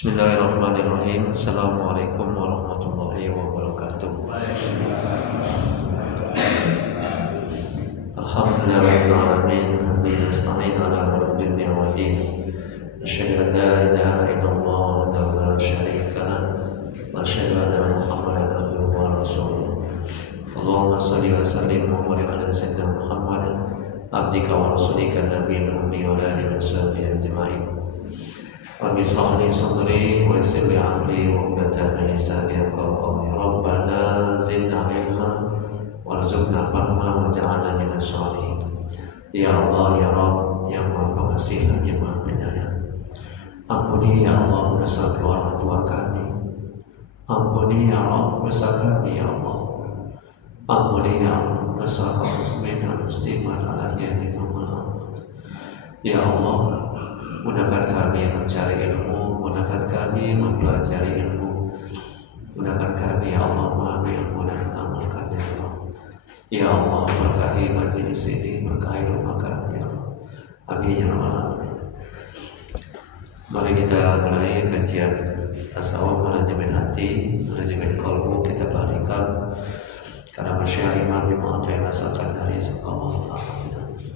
Bismillahirrahmanirrahim. Assalamualaikum warahmatullahi wabarakatuh. Alhamdulillahirabbil alamin. Bihi nasta'in ala umuri dunya waddin. Asyhadu an la ilaha illallah wahdahu la syarika lah wa asyhadu anna Muhammadan abduhu wa rasuluh. Allahumma shalli wa sallim wa barik ala sayyidina Muhammadin abdika wa rasulika nabiyil ummi wa ala alihi wa sahbihi ajma'in. Rabbi shrah li sadri wa yassir li amri wahlul min lisani yafqahu qawli. Rabbana zidna ilma warzuqna fahma waj'alna minasy shalihin. Ya Allah, ya Rabb, yang Maha Pengasih lagi Maha Penyayang, ampuni ya Allah dosa keluarga tua kami. Ampuni ya Allah dosa kami ya Allah. Ampuni ya Allah dosa kaum muslimin dan muslimat al-ahya'i minhum wal amwat. Ya Allah, mudahkan kami mencari ilmu, mudahkan kami mempelajari ilmu, mudahkan kami ya Allah memahami ilmu dan mengamalkannya ya Allah. Ya Allah, berkahi majelis ini, berkahi rumah kami ya Allah. Amin ya rabbal alamin. Mari kita mulai kajian tasawuf, manajemen hati, manajemen kalbu. Kita berikan karena masyarakat Imam Mu'tayyib asalkan dari subhanallah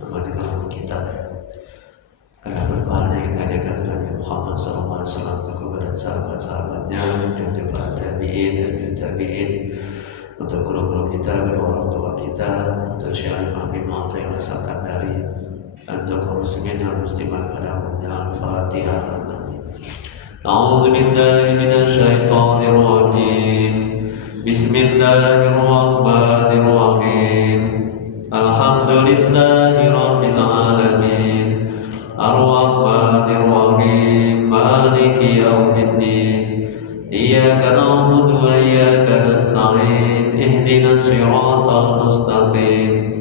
mengajarkan kita agar berpahala kita ajarkan Nabi Muhammad SAW kepada sahabat-sahabatnya dan juga tabi'in dan juga tabi'in, untuk guru-guru kita, kedua orang tua kita, untuk Syekh Imam Mu'tayyib asalkan dari dan untuk kaum muslimin dan muslimat pada umumnya. Al-Fatihah. A'udzu billahi minasy syaithanir rajim. Bismillahirrahmanirrahim. Alhamdulillahi rabbil alamin. Ar-Rahmanir-Rahim. Maliki yaumiddin. Iyyaka na'budu wa iyyaka nasta'in. Ihdinas siratal mustaqim.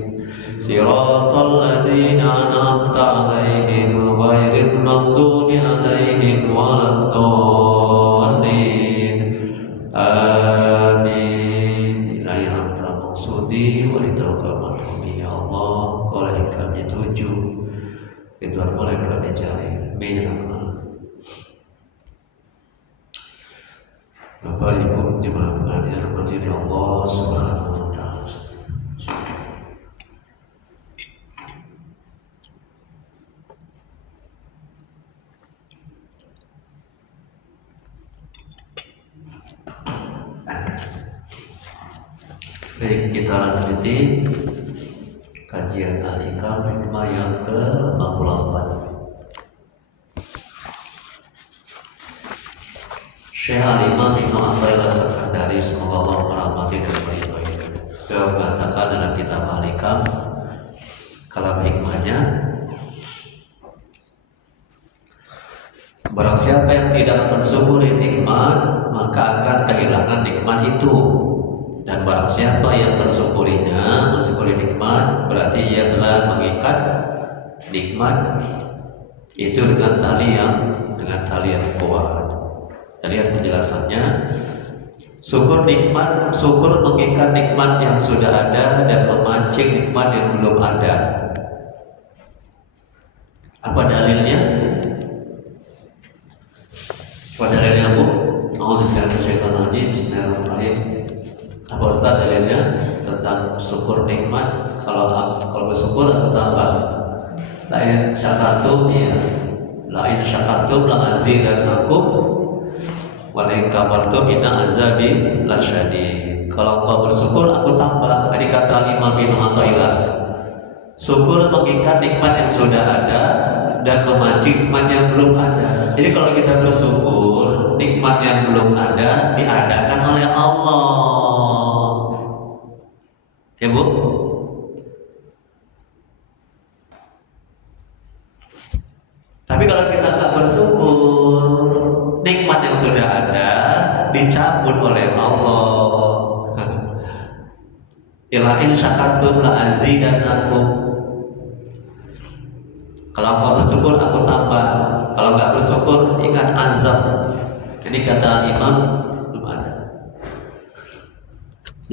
Siratal ladzina an'amta 'alaihim ghairil maghdubi alaihim waladdallin. Amin. Ilahi anta maqsudi wa ridhaka marhumi. Ya Allah, kau yang kami tuju, ridwan boleh kami cari. Amin. Bapak Ibu dimana dirahmati Allah Subhanahu wa ta'ala. Baik, kita lanjuti kajian Al-Hikam hikmah yang ke-84. Syekh Al-Imam Ibnu Athaillah As-Sakandari, semoga Allah merahmati dan meridhoi, beliau mengatakan dalam kitab Al-Hikam, kalam hikmahnya, barang siapa yang tidak mensyukuri nikmat maka akan kehilangan nikmat itu. Dan barang siapa yang mensyukuri nikmat, berarti ia telah mengikat nikmat itu dengan tali yang kuat. Kita lihat penjelasannya. Syukur mengikat nikmat yang sudah ada dan memancing nikmat yang belum ada. Apa dalilnya? Apa dalilnya, Bu? Bismillahirrahmanirrahim. Apa Ustaz dalilnya tentang syukur nikmat? Kalau bersyukur tentang apa? Lain syakartum ya. Lain syakartum la azidannakum wa in kafartum inna azabi lasyadid. Kalau kau bersyukur aku tambah. Tadi kata Imam Ibnu Athaillah, syukur mengikat nikmat yang sudah ada dan memancing nikmat yang belum ada. Jadi kalau kita bersyukur, nikmat yang belum ada diadakan oleh Allah. Ya Bu? Tapi kalau kita nggak bersyukur, nikmat yang sudah ada dicabut oleh Allah. Ila in syakartum la azidannakum. Kalau kau bersyukur aku tambah. Kalau nggak bersyukur ingat azab. Ini kata Imam belum ada.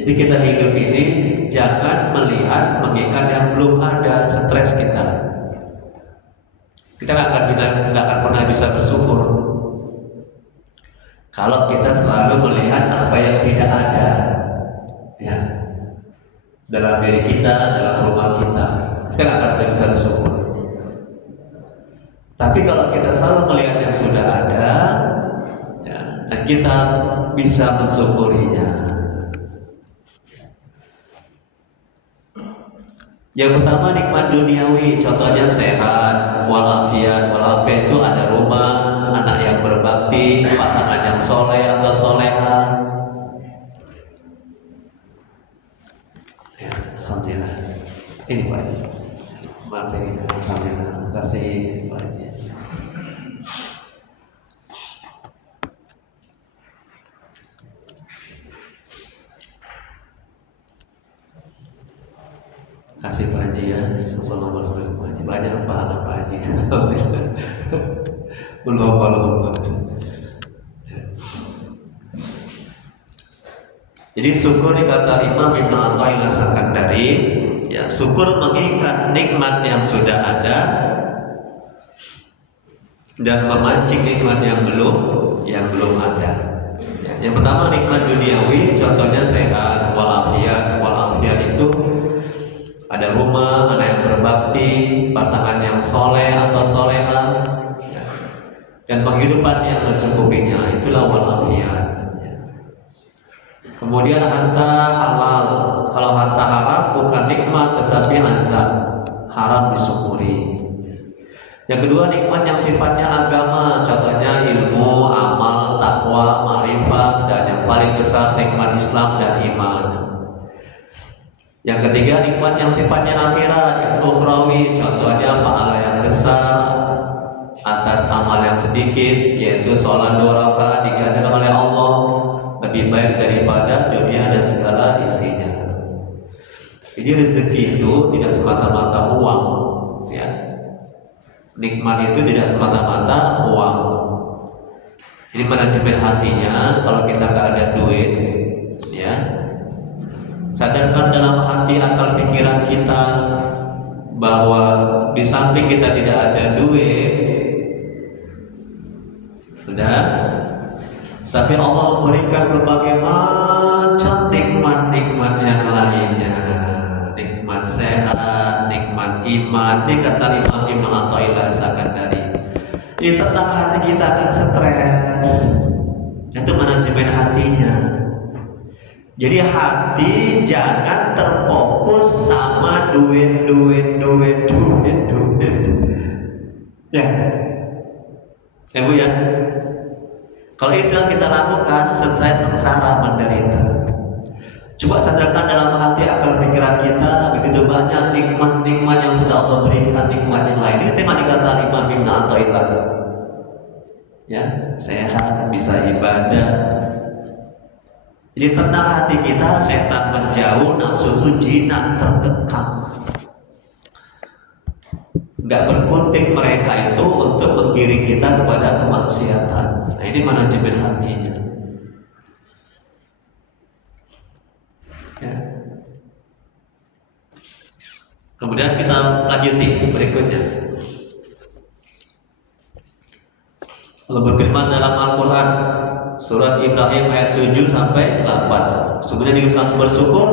Jadi kita hidup ini jangan melihat mengingat yang belum ada, stres kita. Kita nggak akan pernah bisa bersyukur kalau kita selalu melihat apa yang tidak ada, ya, dalam diri kita, dalam rumah kita nggak akan bisa bersyukur. Tapi kalau kita selalu melihat yang sudah ada, ya, dan kita bisa mensyukurinya. Yang pertama nikmat duniawi, contohnya sehat, walafiat. Walafiat itu ada rumah, anak yang berbakti, pasangan yang soleh atau soleha. Ya, alhamdulillah. Ini Pak, materi alhamdulillah. Terima kasih Pak. Kasih Pak Haji ya, subhanallah Pak Haji, banyak pahala Pak Haji. Belum. Jadi syukur dikata Imam Ibnu Athaillah Sakandari, ya, syukur mengikat nikmat yang sudah ada dan memancing nikmat yang belum ada. Ya, yang pertama nikmat duniawi, contohnya sehat, walafiat. Walafiat itu ada rumah, anak yang berbakti, pasangan yang soleh atau soleha, ya, dan penghidupan yang mencukupinya, itulah walafiat. Ya. Kemudian harta halal. Kalau harta haram bukan nikmat tetapi azab, haram disyukuri. Yang kedua nikmat yang sifatnya agama, contohnya ilmu, amal, takwa, ma'rifat, dan yang paling besar nikmat Islam dan iman. Yang ketiga nikmat yang sifatnya akhirat, yang ukhrawi, contohnya pahala yang besar atas amal yang sedikit, yaitu sholat 2 rakaat digandakan oleh Allah lebih baik daripada dunia dan segala isinya. Jadi rezeki itu tidak semata-mata uang, ya. Nikmat itu tidak semata-mata uang. Ini manajemen hatinya. Kalau kita nggak ada duit, ya, sadarkan dalam hati akal pikiran kita bahwa di samping kita tidak ada duit, sudah, tapi Allah memberikan berbagai macam nikmat-nikmat yang lainnya, nikmat sehat, nikmat iman. Ini kata Imam Ibnu Athaillah Sakandari. Ini tenang hati kita akan stres. Itu manajemen hatinya. Jadi hati jangan terfokus sama duit. Ya, ya Bu ya. Kalau itu yang kita lakukan, stres, sengsara, menderita. Coba sadarkan dalam hati akal pikiran kita, begitu banyak nikmat-nikmat yang sudah Allah berikan, nikmat yang lain. Ini tema dikata Imam Ibnu Athaillah. Ya, sehat, bisa ibadah. Jadi tenang hati kita, setan menjauh, nafsu itu jinak terkekang. Gak berkutik mereka itu untuk menggiring kita kepada kemaksiatan. Nah, ini manajemen hatinya. Ya. Kemudian kita lanjuti berikutnya. Allah berfirman dalam Al-Quran Surat Ibrahim ayat 7 sampai 8. Sesungguhnya jika kamu bersyukur,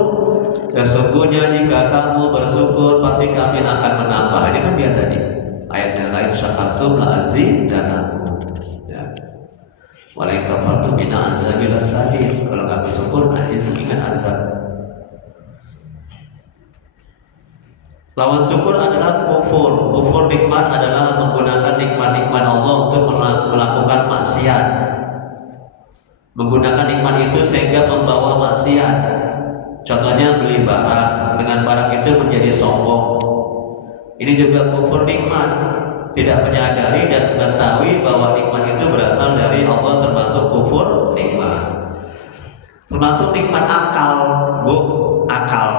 sesungguhnya jika kamu bersyukur pasti kami akan menambah. Ini kan dia tadi. Ayat yang lain syakartum la azidannakum. Ya. Wa la kafartum min azabil sadid. Kalau nggak bersyukur nanti ingat azab. Lawan syukur adalah kufur. Kufur nikmat adalah menggunakan menggunakan nikmat itu sehingga membawa maksiat. Contohnya beli barang, dengan barang itu menjadi sombong. Ini juga kufur nikmat, tidak menyadari dan mengetahui bahwa nikmat itu berasal dari Allah, termasuk kufur nikmat. Termasuk nikmat akal, Bu, akal.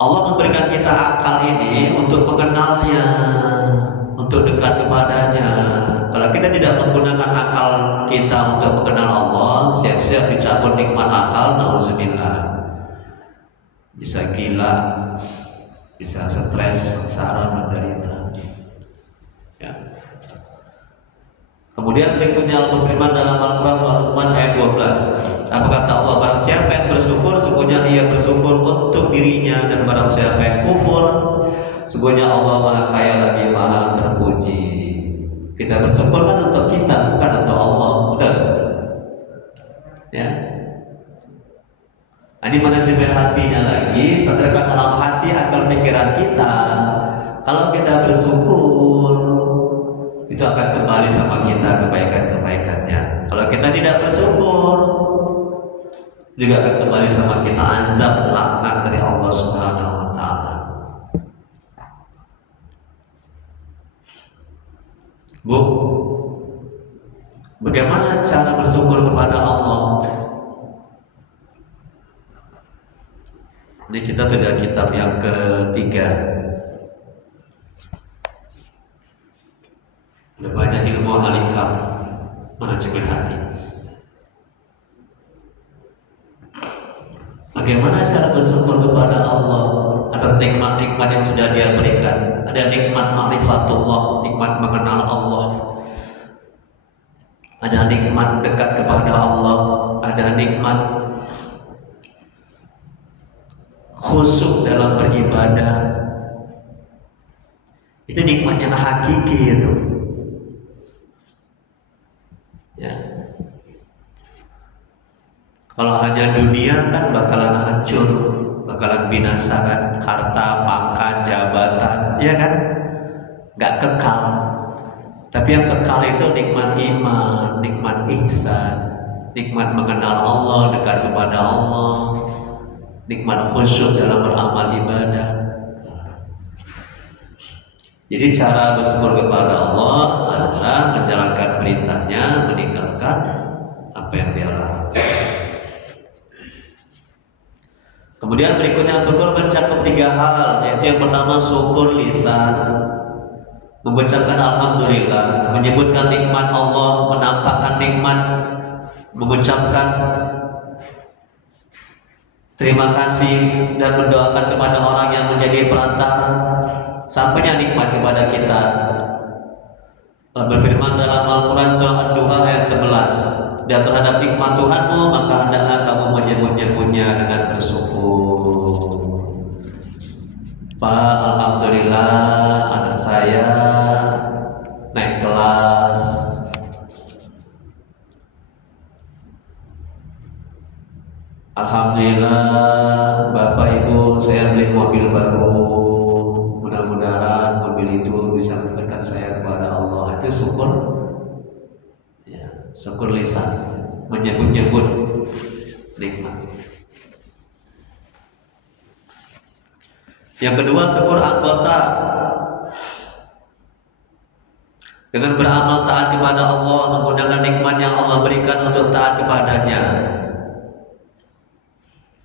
Allah memberikan kita akal ini untuk mengenalnya, untuk dekat kepadanya. Kalau kita tidak menggunakan akal kita untuk mengenal Allah, siap-siap dicabut nikmat akal, nauzubillah. Bisa gila, bisa stres, sengsara, menderita. Ya. Kemudian berikutnya Allah berfirman dalam Al-Quran surah Luqman ayat 12. Apa kata Allah? Barang siapa yang bersyukur, sungguhnya ia bersyukur untuk dirinya, dan barang siapa yang kufur, sungguhnya Allah Maha Kaya lagi Maha Terpuji. Kita bersyukur kan untuk kita, bukan untuk Allah, betul? Ya. Ini manajemen hatinya lagi, sadarkan dalam hati akal pikiran kita. Kalau kita bersyukur, itu akan kembali sama kita kebaikan-kebaikannya. Kalau kita tidak bersyukur, juga akan kembali sama kita azab, laknat dari Allah Subhanahu wa Ta'ala. Bu, bagaimana cara bersyukur kepada Allah? Ini kita sudah kitab yang ketiga. Ada banyak ilmu halikam, manajemen hati. Bagaimana cara bersyukur kepada Allah atas nikmat-nikmat yang sudah Dia berikan? Ada nikmat ma'rifatullah, nikmat mengenal Allah. Ada nikmat dekat kepada Allah. Ada nikmat khusyuk dalam beribadah. Itu nikmat yang hakiki itu. Ya. Kalau hanya dunia kan bakalan hancur, bakalan binasa kan, harta, pangkat, jabatan, ya kan, nggak kekal. Tapi yang kekal itu nikmat iman, nikmat ihsan, nikmat mengenal Allah, dekat kepada Allah, nikmat khusyuk dalam beramal ibadah. Jadi cara bersyukur kepada Allah adalah menjalankan perintahnya, meninggalkan apa yang Dia larang. Kemudian berikutnya syukur mencakup 3 hal, yaitu yang pertama syukur lisan, mengucapkan alhamdulillah, menyebutkan nikmat Allah, menampakkan nikmat, mengucapkan terima kasih dan mendoakan kepada orang yang menjadi perantara sampainya nikmat kepada kita. Allah berfirman dalam Al-Quran surah Ad-Duha ayat 11, dan terhadap nikmat Tuhanmu maka hendaklah kamu menyebut-nyebutnya dengan bersyukur. Pak, alhamdulillah anak saya naik kelas. Alhamdulillah Bapak Ibu saya beli mobil baru. Mudah-mudahan mobil itu bisa memberikan saya kepada Allah. Itu syukur, ya, syukur lisan, menyebut-nyebut nikmat. Yang kedua syukur anggota, dengan beramal taat kepada Allah, menggunakan nikmat yang Allah berikan untuk taat kepadanya.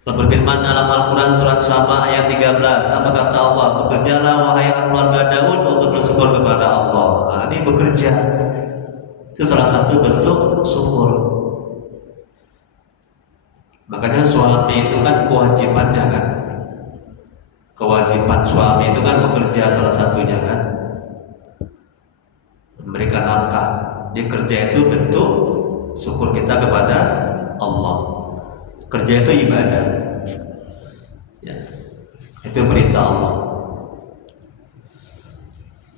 Allah berfirman dalam Al-Quran surat Saba ayat 13, apa kata Allah? Bekerjalah wahai keluarga Daud untuk bersyukur kepada Allah. Nah, ini bekerja itu salah satu bentuk syukur. Makanya suami itu kan kewajibannya kan, kewajiban suami itu kan bekerja, salah satunya kan memberikan nafkah. Jadi kerja itu bentuk syukur kita kepada Allah. Kerja itu ibadah, ya, itu perintah Allah.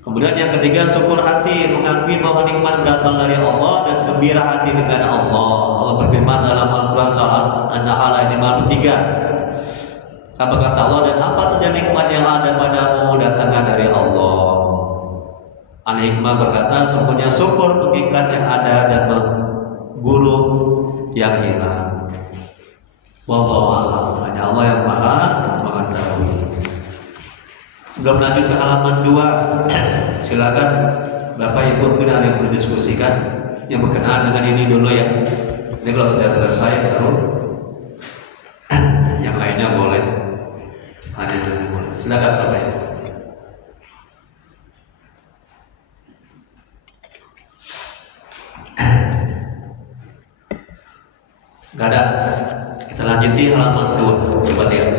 Kemudian yang ketiga syukur hati, mengakui bahwa nikmat berasal dari Allah dan gembira hati dengan Allah. Allah berfirman dalam Al-Quran surah An-Nahl ayat 53, apa kata Allah? Dan apa saja nikmat yang ada padamu datangnya dari Allah. Al-Hikmah berkata, sungguhnya syukur mengikat yang ada dan buruk yang hilang. Wallahu a'lam. Hanya Allah yang Maha mengetahui. Sebelum lanjut ke halaman 2, silakan Bapak Ibu mungkin ada yang berdiskusikan yang berkenaan dengan ini dulu ya. Ini kalau sudah selesai baru yang lainnya boleh. Ada yang boleh. Silakan Bapak Ibu. Gak ada. Kita lanjuti halaman 2. Coba lihat.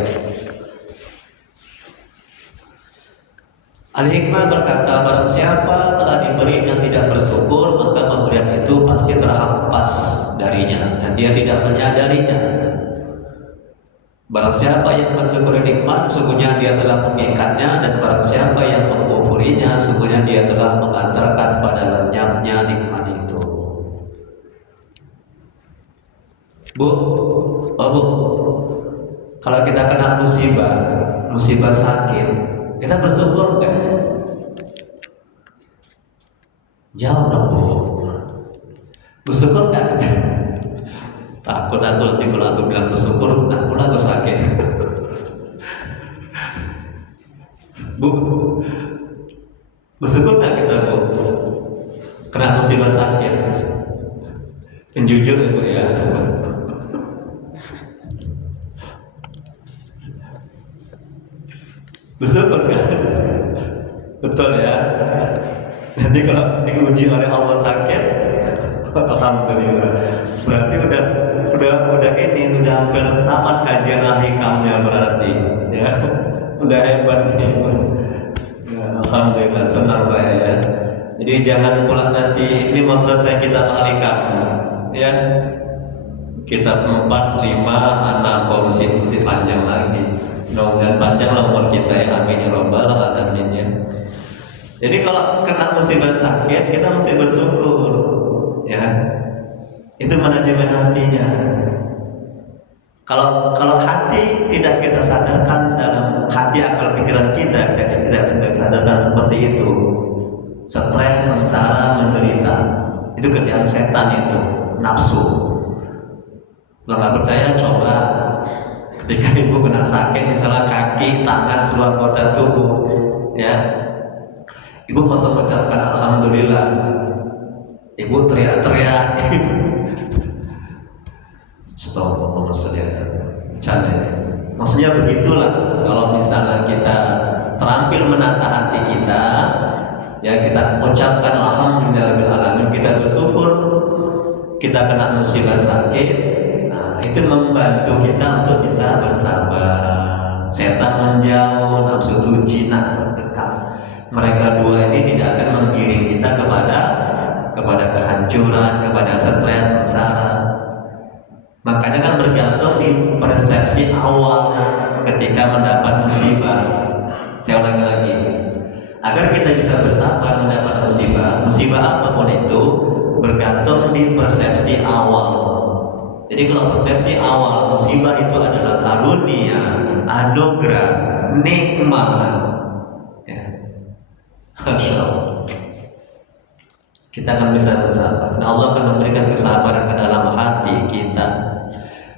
Al-Hikmah berkata, barang siapa telah diberi dan tidak bersyukur, maka pemberian itu pasti terhampas darinya dan dia tidak menyadarinya. Barang siapa yang bersyukur nikmat, sungguhnya dia telah mengingkatnya, dan barang siapa yang mengkufurinya, sungguhnya dia telah mengantarkan pada lenyapnya nikmat itu. Bu, kalau kita kena musibah sakit, kita bersyukur enggak? Jauh dong, Bu. Bersyukur enggak kita? Takut aku nanti kalau aku bilang bersyukur, nah pula aku sakit. Bu, bersyukur enggak kita, Bu? Kena musibah sakit. Yang jujur ya, Bu ya. Bersyukur kan? Betul ya. Nanti kalau diuji oleh Allah sakit, alhamdulillah. Berarti udah ini udah hampir tamat kajian Al-Hikamnya berarti, ya. Udah hebat nih. Ya, alhamdulillah, senang saya ya. Jadi jangan pula nanti ini mau selesai kitab Al-Hikam, ya. Kitab 4, 5, 6 masih panjang lagi. Mudah-mudahan panjang lah umur kita ya, amin ya rabbal alamin ya. Jadi kalau kena musibah sakit, kita mesti bersyukur ya. Itu manajemen hatinya. Kalau hati tidak kita sadarkan dalam hati akal pikiran kita tidak sadarkan seperti itu, stres, sengsara, menderita, itu kerjaan setan, itu nafsu. Kalau nggak percaya coba. Ketika ibu kena sakit, misalnya kaki, tangan, seluruh anggota tubuh, ya, ibu masuk mengucapkan alhamdulillah, ibu teriak-teriak, maksudnya begitulah. Kalau misalnya kita terampil menata hati kita, ya kita ucapkan alhamdulillah, kita bersyukur kita kena musibah sakit. Itu membantu kita untuk bisa bersabar. Setan menjauh, nafsu tuji tertekan. Mereka dua ini tidak akan menggiring kita kepada kehancuran, kepada stres, sengsara. Makanya kan bergantung di persepsi awal ketika mendapat musibah. Saya ulangi lagi. Agar kita bisa bersabar mendapat musibah apapun itu bergantung di persepsi awal. Jadi kalau persepsi awal musibah itu adalah karunia, anugerah, nikmat, ya, Masya Allah, kita akan bisa bersabar. Nah, Allah akan memberikan kesabaran ke dalam hati kita.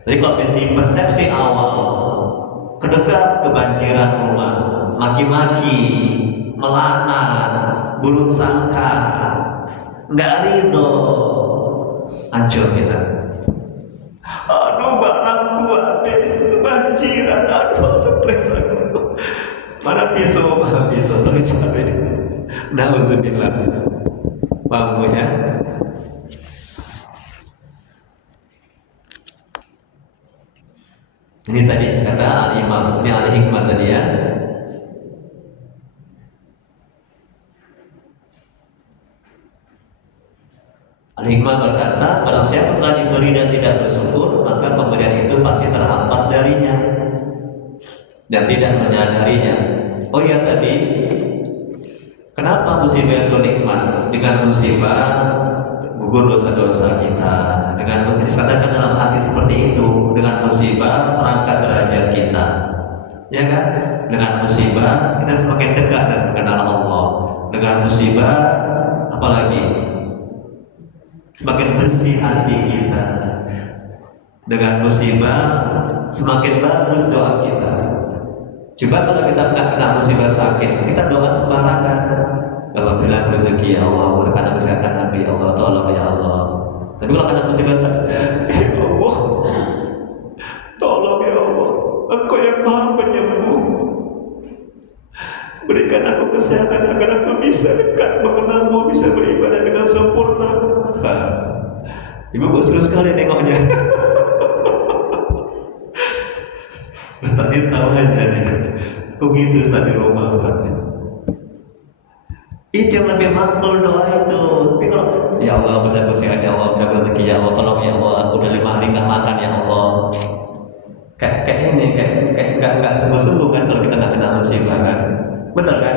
Jadi kalau di persepsi awal, kedegap kebanjiran rumah, maki-maki, melaknat, buruk sangka, nggak ridho, hancur kita. Aduh, barangku habis kebanjiran, aduh stres aku. Mana pisau terus sampai. Nauzubillah. Paham ya? Ini tadi kata Al-Imam, ini Al-Hikmah tadi ya. Al-Hikmah berkata, barang siapa telah diberi dan tidak bersyukur, maka pemberian itu pasti terhampas darinya dan tidak menyadarinya. Oh iya tadi, kenapa musibah itu nikmat? Dengan musibah gugur dosa-dosa kita. Dengan disadarkan dalam hati seperti itu, dengan musibah terangkat derajat kita. Ya kan? Dengan musibah kita semakin dekat dan mengenal Allah. Dengan musibah apalagi? semakin bersih hati kita. Dengan musibah semakin bagus doa kita. Coba kalau kita kena musibah sakit, kita doa sembarangan. Allah berilah rezeki ya Allah, berikan kesehatan Nabi ya Allah, tolong ya Allah. Tapi kalau kena musibah sakit, ya Allah, tolong ya Allah, Engkau yang Maha Penyembuh. Berikan aku kesehatan agar aku bisa dekat mengenalmu, bisa beribadah dengan sempurna. Ibu kok seru sekali nengoknya. Ustaz ini tahu aja nih. Kok gitu Ustaz di rumah Ustaz? Itu yang lebih makbul doa itu. Tapi kalau ya Allah berikan kesehatan ya Allah, berikan rezeki ya Allah, tolong ya Allah, aku udah 5 hari nggak makan ya Allah. Kayak ini, kayak nggak sungguh-sungguh kan kalau kita nggak kena musibah kan? Betul kan?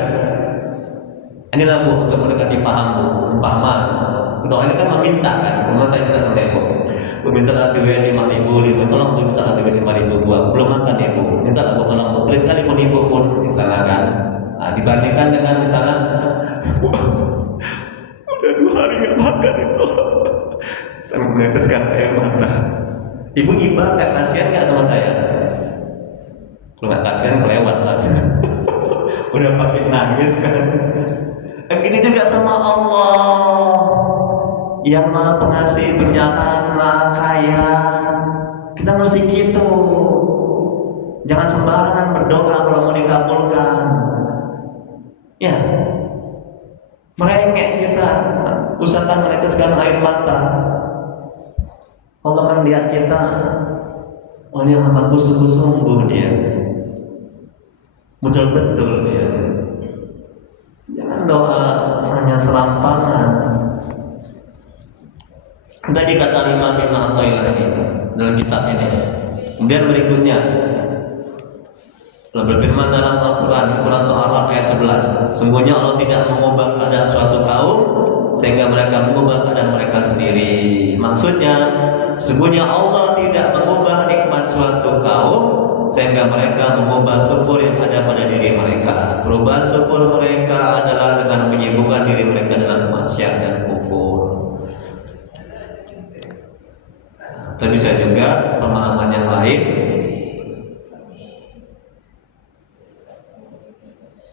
Inilah Bu untuk mendekati pahammu. Umpama doa ini kan meminta kan? Saya minta tempo. Minta duit 5.000, tolong minta duit 5.000 buat belum makan ya Bu. Minta lah Bu tolong Bu, beli kali pun ibu pun misalnya kan. Nah, dibandingkan dengan misalnya udah 2 hari nggak makan itu, saya meneteskan air mata. Ibu iba nggak kasihan nggak sama saya? Kalau nggak kasihan kelewat lah. Udah pakai nangis kan. Begini juga sama Allah yang Maha Pengasih, Penyayang, Maha Kaya. Kita mesti gitu. Jangan sembarangan berdoa kalau mau dikabulkan. Ya, merengek kita, usahakan meneteskan air mata. Allah kan lihat kita. Oh ini hambaku sungguh-sungguh dia. Betul-betul dia. Jangan doa hanya serampangan. Tadi kata Imam Ibn Athaillah ini dalam kitab ini. Kemudian berikutnya Allah berfirman dalam Al-Quran, Quran Surah ayat 11. Sungguhnya Allah tidak mengubah keadaan suatu kaum sehingga mereka mengubah keadaan mereka sendiri. Maksudnya, sungguhnya Allah tidak mengubah nikmat suatu kaum sehingga mereka mengubah syukur yang ada pada diri mereka. Perubahan syukur mereka adalah dengan menyibukkan diri mereka dalam maksiat dan kufur. Tapi bisa juga pemahaman yang lain,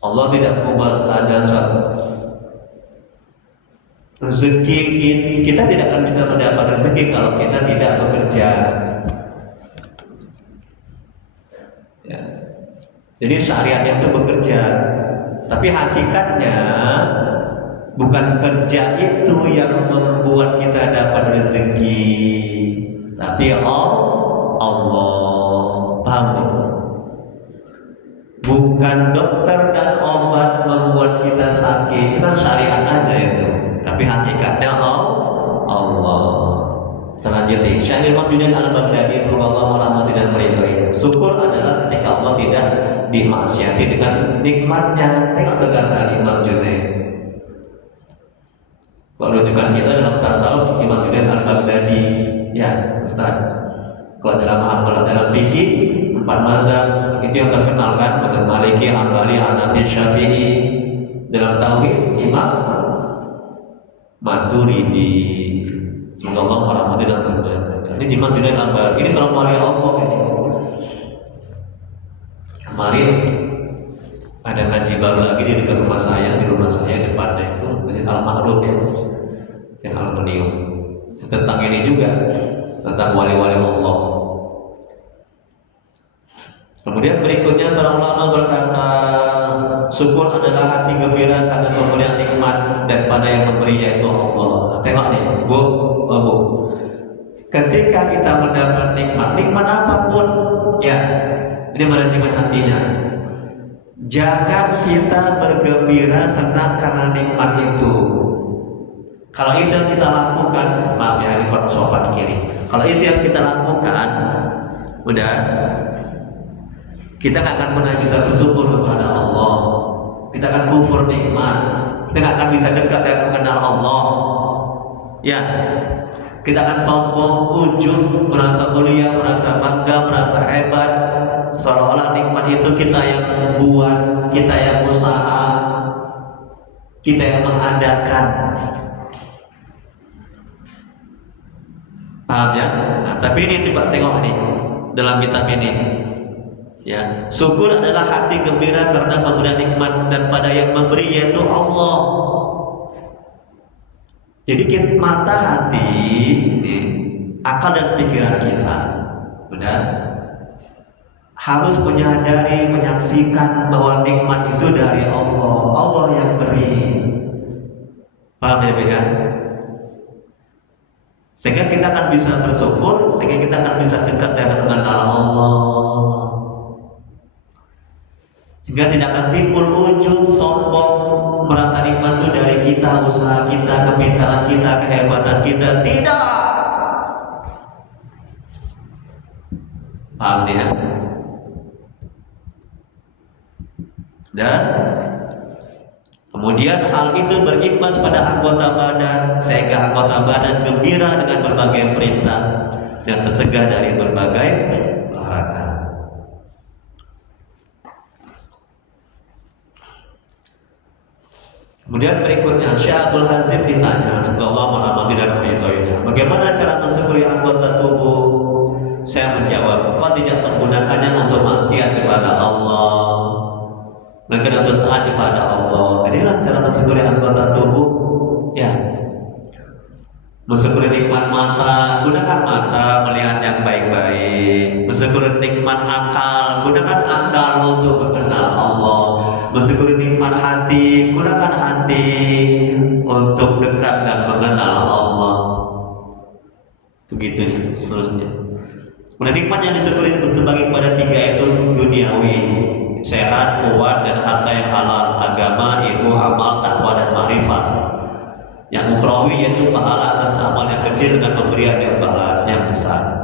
Allah tidak mengubah keadaan suatu. Rezeki kita tidak akan bisa mendapat rezeki kalau kita tidak bekerja. Ya. Jadi syariatnya itu bekerja, tapi hakikatnya bukan kerja itu yang membuat kita dapat rezeki, tapi Allah. Paham? Bukan dokter dan obat membuat kita sakit, itu kan syariat aja itu. Tapi hakikatnya Allah. Selanjutnya, Syekh Imam Junaid Al-Baghdadi semoga Allah merahmati dan meridhoi. Syukur adalah ketika Allah tidak dimaksiati dengan nikmatnya. Tengok kata Imam Junaid. Kalau rujukan kita dalam tasawuf Imam Junaid Al-Baghdadi, ya Ustaz. Kalau dalam fikih 4 mazhab itu yang terkenal kan, mazhab Maliki, Hambali, Hanafi, Syafi'i. Dalam tauhid Imam Maturidi. Semoga Allah merahmati dan meridhoi mereka. Ini Imam Junaid Al-Baghdadi. Ini seorang wali Allah ini. Kemarin ada ngaji baru lagi di dekat rumah saya, depannya itu Masjid Al-Ma'ruf ya, yang aluminium. Tentang ini juga, tentang wali-wali Allah. Kemudian berikutnya seorang ulama berkata, syukur adalah hati gembira karena pemberian nikmat daripada yang memberi yaitu Allah. Tengok nih, Bu. Ketika kita mendapat nikmat apapun, ya, ini manajemen hatinya. Jangan kita bergembira senang karena nikmat itu. Kalau itu yang kita lakukan, maaf ya, ini sopan kiri. Kalau itu yang kita lakukan, udah, kita nggak akan pernah bisa bersyukur kepada Allah. Kita akan kufur nikmat. Kita nggak akan bisa dekat dan mengenal Allah. Ya, kita akan sombong, ujub, merasa mulia, merasa bangga, merasa hebat, seolah-olah nikmat itu kita yang buat, kita yang usaha, kita yang mengadakan. Paham ya? Nah, tapi ini coba tengok nih dalam kitab ini. Ya, syukur adalah hati gembira karena mengenai nikmat dan pada yang memberi yaitu Allah. Jadi mata hati, akal dan pikiran kita, benar, harus menyadari, menyaksikan bahwa nikmat itu dari Allah. Allah yang beri. Paham ya? Sehingga kita akan bisa bersyukur, sehingga kita akan bisa dekat dan mengenal Allah. Sehingga tidak akan timbul ujub, sombong, merasa nikmat itu dari kita, usaha kita, kepintaran kita, kehebatan kita. Tidak. Paham ya? Dan kemudian hal itu berimbas pada anggota badan, sehingga anggota badan gembira dengan berbagai perintah dan tercegah dari berbagai larangan. Kemudian berikutnya Syekh Abdul Hazim ditanya, semoga Allah merahmati dan meridhoinya, bagaimana cara mensyukuri anggota tubuh? Saya menjawab, kau tidak menggunakannya untuk maksiat kepada Allah, melainkan untuk taat kepada Allah. Inilah cara mensyukuri anggota tubuh. Ya, mensyukuri nikmat mata, gunakan mata melihat yang baik-baik. Mensyukuri nikmat akal, gunakan akal untuk mengenal Allah. Mensyukuri nikmat hati, gunakan hati untuk dekat dan mengenal Allah. Begitu ya, seterusnya. Kemudian nikmat yang disyukuri terbagi pada tiga, yaitu duniawi, sehat, kuat, dan harta yang halal, agama, ilmu, amal, takwa, dan ma'rifat. Yang ukhrawi yaitu pahala atas amal yang kecil dengan pemberian yang balas yang besar.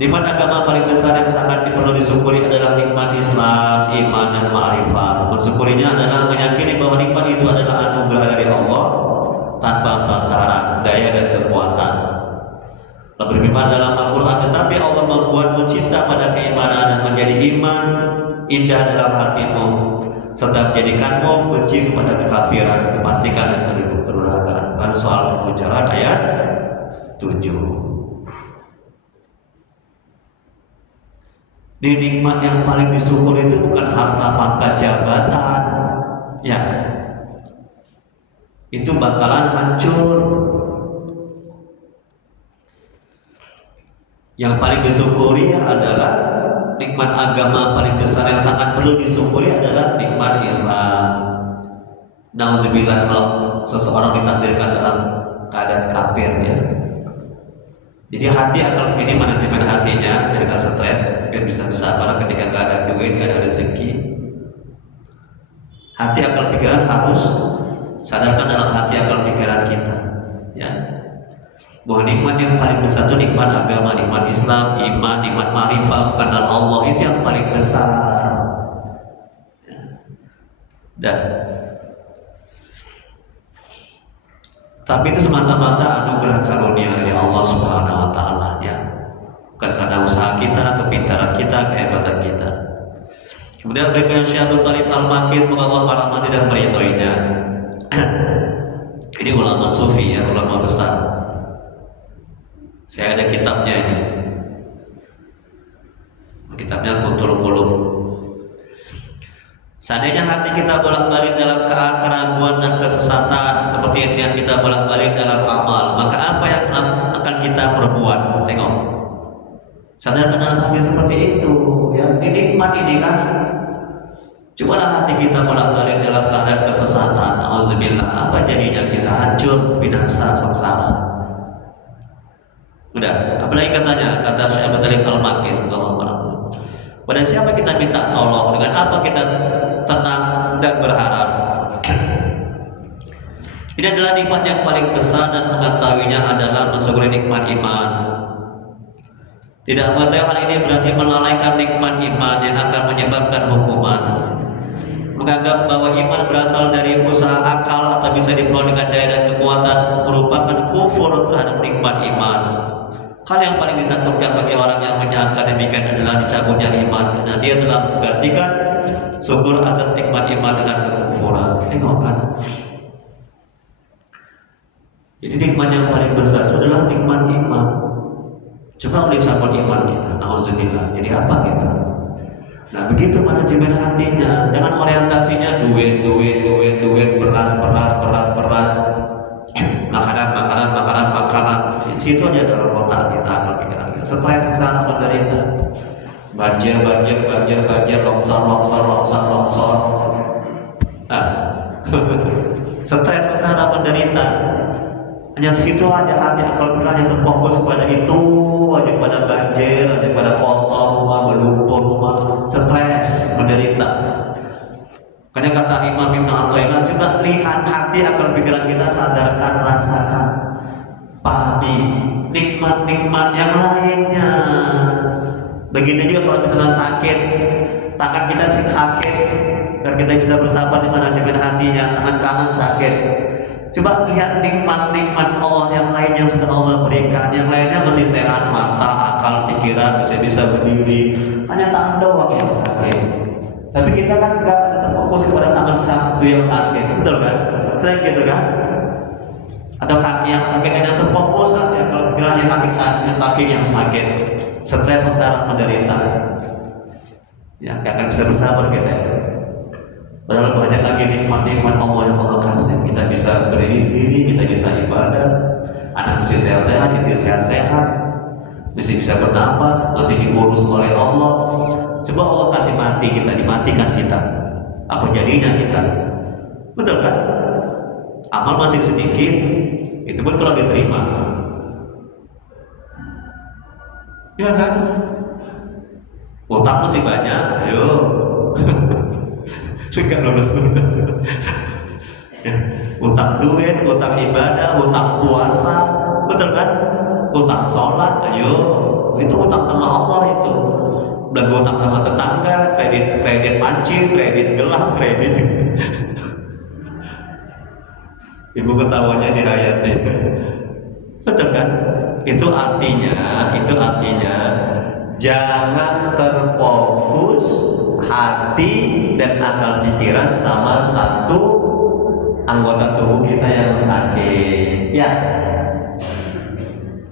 Nikmat agama paling besar yang sangat perlu disyukuri adalah nikmat Islam, iman, dan ma'rifat. Mensyukurinya adalah meyakini bahwa nikmat itu adalah anugerah dari Allah tanpa perantara, daya dan kekuatan. Allah berfirman dalam Al-Quran, tetapi Allah membuatmu cinta pada keimanan dan menjadi iman indah dalam hatimu, serta menjadikanmu benci kepada kekafiran, kefasikan, dan kedurhakaan. Soal Al-Hujurat ayat 7. Di nikmat yang paling disyukur itu bukan harta pangkat jabatan, ya, itu bakalan hancur. Yang paling disyukuri adalah nikmat agama paling besar yang sangat perlu disyukuri adalah nikmat Islam. Nauzubillah kalau seseorang ditakdirkan dalam keadaan kafir, ya. Jadi hati akan ini manajemen hatinya biar gak stres, biar bisa bersabar ketika gak ada duit, gak ada rezeki. Hati akal pikiran harus sadarkan dalam hati akal pikiran kita, ya, bahwa nikmat yang paling besar itu nikmat agama, nikmat Islam, iman, nikmat ma'rifat, kenal Allah, itu yang paling besar. Dan tapi itu semata-mata anugerah karunia dari Allah Subhanahu wa Ta'ala, ya, bukan karena usaha kita, kepintaran kita, kehebatan kita. Kemudian berikutnya Syekh Abdul Talib Al-Makki, semoga Allah merahmati dan meridhoinya. Ini ulama sufi, ya, ulama besar. Saya ada kitabnya ini. Kitabnya Qutul Qulub. Seandainya hati kita bolak-balik dalam keraguan dan kesesatan seperti yang kita bolak-balik dalam amal, maka apa yang akan kita perbuat? Tengok, sadarkan dalam hati seperti itu, ya, ini nikmat ini kan. Cobalah hati kita bolak-balik dalam keadaan kesesatan, auzubillah, apa jadinya? Kita hancur, binasa, sengsara. Udah, apalagi katanya, kata Syekh Abdul Talib Al-Makki, pada siapa kita minta tolong? Dengan apa kita tenang dan berharap? Ini adalah nikmat yang paling besar dan mengetahuinya adalah mensyukuri nikmat iman. Tidak mengetahui hal ini berarti melalaikan nikmat iman yang akan menyebabkan hukuman. Menganggap bahwa iman berasal dari usaha akal atau bisa diperoleh dengan daya dan kekuatan merupakan kufur terhadap nikmat iman. Hal yang paling ditakutkan bagi orang yang menyangka demikian adalah dicabutnya iman, karena dia telah menggantikan syukur atas nikmat iman dengan kekufuran. Tengok kan? Jadi nikmat yang paling besar itu adalah nikmat iman. Coba periksa iman kita, nauzubillah. Jadi apa kita? Nah begitu manajemen hatinya, jangan orientasinya duit, beras, makanan. Situ aja dalam otak kita, akal pikiran kita. Stres, kesana, penderita, banjir, longsor. Nah, stres, kesana, penderita. Hanya situ aja hati akal pikiran yang terfokus kepada itu aja, pada banjir, aja pada kotor rumah, berlumpur rumah, stres, menderita. Karena kata Imam Ibn Athaillah, coba lihat hati akal pikiran kita, sadarkan, rasakan, pahami nikmat-nikmat yang lainnya. Begitu juga kalau kita sakit, tangan kita sakit, agar kita bisa bersabar di manajemen hatinya, tangan kanan sakit. Coba lihat nikmat-nikmat Allah yang lain yang sudah Allah berikan. Yang lainnya masih sehat, mata, akal, pikiran, bisa berdiri. Hanya tangan doang yang sakit. Tapi kita kan enggak terfokus kepada tangan satu yang sakit, betul kan? Selain gitu kan? Atau kaki yang sakit, hanya terfokus saja kalau pikiran yang kaki yang sakit, stres, sengsara, menderita. Ya, nggak akan bisa bersabar kita. Padahal banyak lagi nikmat-nikmat Allah yang Allah kasih. Kita bisa berdiri, kita bisa ibadah, anak mesti sehat-sehat, istri sehat-sehat, mesti bisa bernapas, masih diurus oleh Allah. Coba Allah kasih mati kita, dimatikan kita, apa jadinya kita? Betul kan? Amal masih sedikit, itu pun kalau diterima. Ya kan? Utang masih banyak, ayo. Enggak lulus. Ya, utang duit, utang ibadah, utang puasa, betul kan? Utang sholat, ayo, itu utang sama Allah itu. Udah utang sama tetangga, kredit panci, kredit gelang, kredit. Ibu ketawanya dirayati, betul kan? Itu artinya jangan terfokus hati dan akal pikiran sama satu anggota tubuh kita yang sakit. Ya,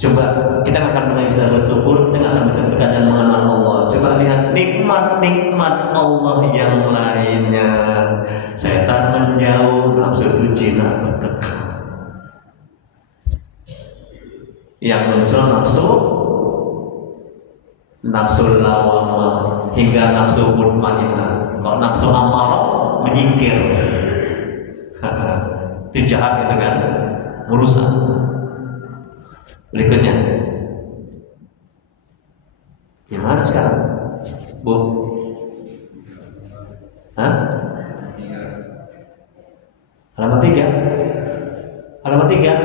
coba kita akan mulai bisa bersyukur, kita akan bisa dekat dan mengenal Allah. Coba lihat nikmat-nikmat Allah yang lainnya. Setan menjauh, nafsu itu jinak tertekan. Yang muncul nafsu lawamah hingga nafsu mutmainnah. Kalau nafsu amarah menyingkir. Itu jahat gitu kan, merusak. Berikutnya, gimana sekarang, Bu? Hah? Halaman 3. Halaman 3.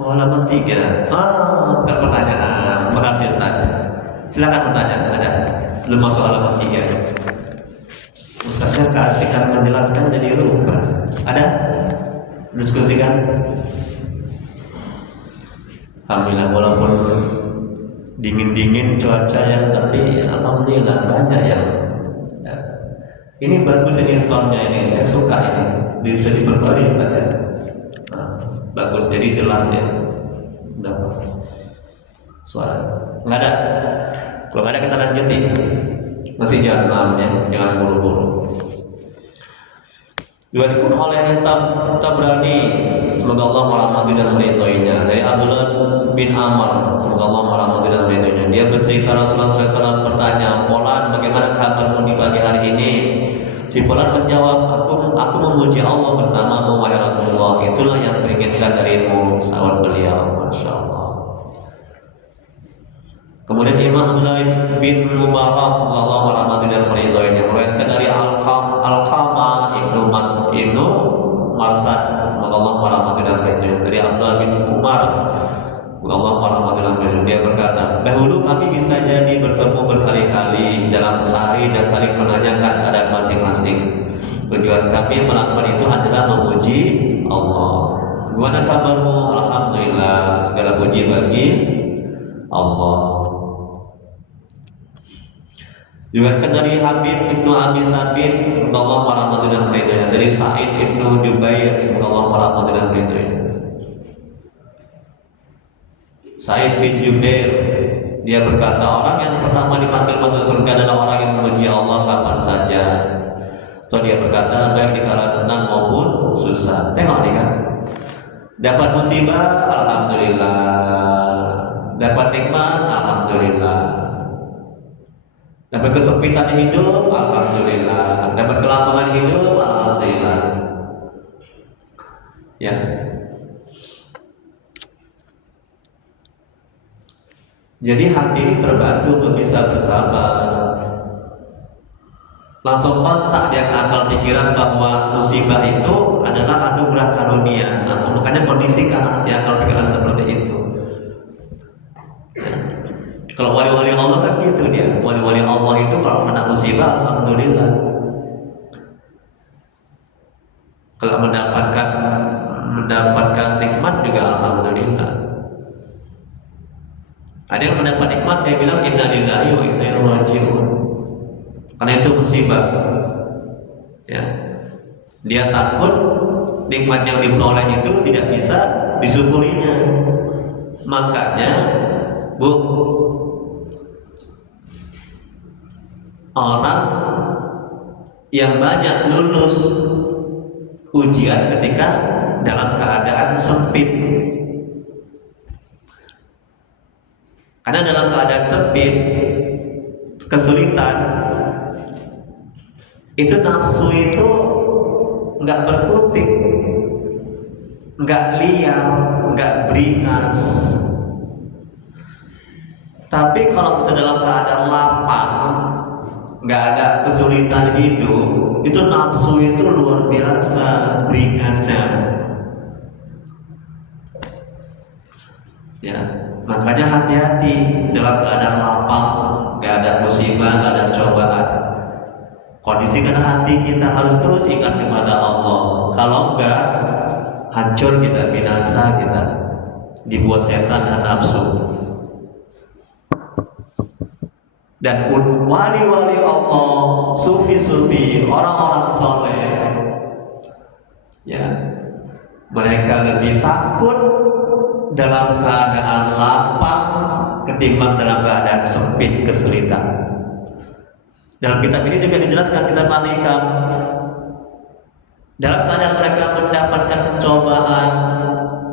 Oh, halaman 3. Bukan pertanyaan. Terima kasih Ustaz. Silakan bertanya. Ada? Belum masuk halaman 3. Ustaznya keasikan menjelaskan jadi lupa. Ada? Diskusikan. Alhamdulillah, walaupun dingin-dingin cuacanya, tapi alhamdulillah banyak yang ya. Ini bagus ini soundnya ini, saya suka ini. Bisa diperbarui Ustaz ya. Bagus, jadi jelas ya. Dapat suara. Nggak ada. Kalau nggak ada kita lanjutin. Masih jam 6 ya, jangan buru-buru. Diriwayatkan oleh Tabrani, semoga Allah merahmati dan meridhoinya, dari Abdullah bin Amr, semoga Allah merahmati dan meridhoinya. Dia bercerita Rasulullah SAW bertanya, Polan, bagaimana kabarmu di pagi hari ini? Si Polan menjawab, aku memuji Allah bersamamu wahai Rasulullah. Itulah yang kuinginkan darimu, sahut beliau. Masya Allah. Kemudian Imam Abdullah bin Mubarak, semoga Allah merahmati dan meridhoinya, meriwayatkan dari Alqamah ibnu Marsad, semoga Allah merahmati dan meridhoinya, dari Abdullah bin Umar, semoga Allah merahmati dan meridhoinya. Dia berkata, dahulu kami bisa jadi bertemu berkali-kali dalam sehari dan saling menanyakan keadaan masing-masing. Tujuan kami melakukan itu adalah memuji Allah. Gimana kabarmu? Alhamdulillah, segala puji bagi Allah. Juga dari Habib ibnu Abi Sabit, semoga Allah merahmati dan meridhoinya, dari Sa'id ibnu Jubair, semoga Allah merahmati dan meridhoinya. Sa'id bin Jubair, dia berkata, orang yang pertama dipanggil masuk surga adalah orang yang memuji Allah kapan saja. Atau dia berkata, baik di kala senang maupun susah. Tengok nih kan, dapat musibah, alhamdulillah. Dapat nikmat, alhamdulillah. Dapat kesempitan hidup, alhamdulillah. Dapat kelapangan hidup, alhamdulillah. Ya. Jadi hati ini terbantu untuk bisa bersabar. Langsung kontak dia ke akal pikiran bahwa musibah itu adalah anugerah karunia. Nah, makanya kondisikan hati akal pikiran seperti itu. Ya. Kalau wali-wali Allah kan gitu dia. Wali-wali Allah itu kalau kena musibah, alhamdulillah. Kalau mendapatkan nikmat juga alhamdulillah. Ada yang mendapat nikmat, dia bilang inna lillahi wa inna ilaihi raji'un. Karena itu musibah. Ya. Dia takut nikmat yang diperoleh itu tidak bisa disyukurinya. Makanya, Bu, orang yang banyak lulus ujian ketika dalam keadaan sempit. Karena dalam keadaan sempit, kesulitan, itu nafsu itu nggak berkutik, nggak liar, nggak beringas. Tapi kalau misalnya dalam keadaan lapang, nggak ada kesulitan hidup, itu nafsu itu luar biasa beringasnya. Ya, makanya hati-hati dalam keadaan lapang, nggak ada musibah, nggak ada cobaan. Kondisikan hati kita harus terus ingat kepada Allah. Kalau enggak, hancur kita, binasa kita, dibuat setan dan nafsu. Dan wali-wali Allah, sufi-sufi, orang-orang soleh, ya, mereka lebih takut dalam keadaan lapang ketimbang dalam keadaan sempit kesulitan. Dalam kitab ini juga dijelaskan kita manikan dalam keadaan mereka mendapatkan cobaan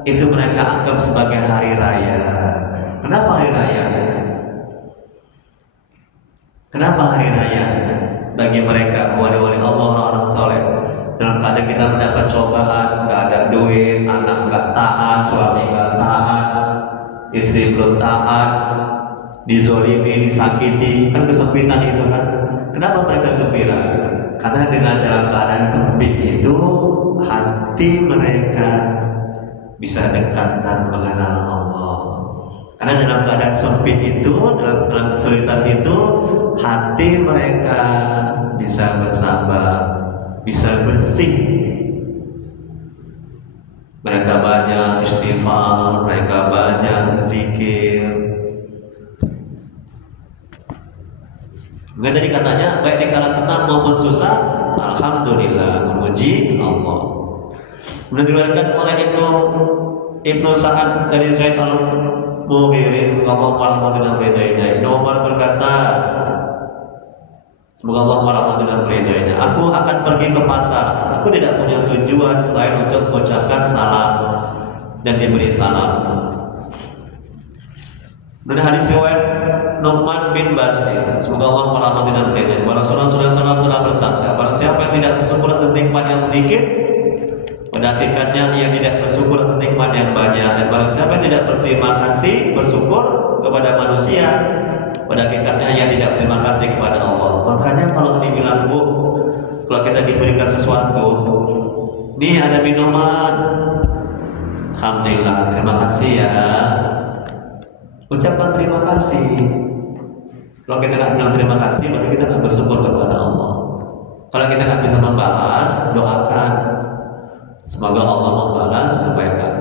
itu mereka anggap sebagai hari raya. Kenapa hari raya? Kenapa hari raya? Bagi mereka wali-wali Allah, orang-orang soleh, dalam keadaan kita mendapat cobaan, nggak ada duit, anak nggak taat, suami nggak taat, istri belum taat, dizolimi, disakiti, kan kesempitan itu kan. Kenapa mereka gembira? Karena dengan dalam keadaan sempit itu hati mereka bisa dekat dan mengenal Allah. Karena dalam keadaan sempit itu, dalam kesulitan itu, hati mereka bisa bersabar, bisa bersih. Mereka banyak istighfar, mereka banyak zikir. Maka tadi katanya baik di kala senang maupun susah, alhamdulillah memuji Allah. Diriwayatkan oleh Ibnu Sa'ad dari Zaid al-Mughiri, semoga Allah merahmati dan meridainya. Ibnu Umar berkata, semoga Allah merahmati dan meridainya, aku akan pergi ke pasar. Aku tidak punya tujuan selain untuk mengucapkan salam dan diberi salam. Dari hadis riwayat Nu'man bin Bashir, semoga Allah merahmati dan meridainya, Rasulullah SAW telah bersabda, barang siapa yang tidak bersyukur atas nikmat yang sedikit, pada hakikatnya ia tidak bersyukur atas nikmat yang banyak. Dan barang siapa yang tidak berterima kasih, bersyukur kepada manusia, pada hakikatnya ia tidak berterima kasih kepada Allah. Makanya kalau dibilang, Bu, kalau kita diberikan sesuatu, nih ada minuman, alhamdulillah, terima kasih ya, ucapkan terima kasih. Kalau kita nggak bilang terima kasih, berarti kita nggak bersyukur kepada Allah. Kalau kita nggak bisa membalas, doakan semoga Allah membalas kebaikan.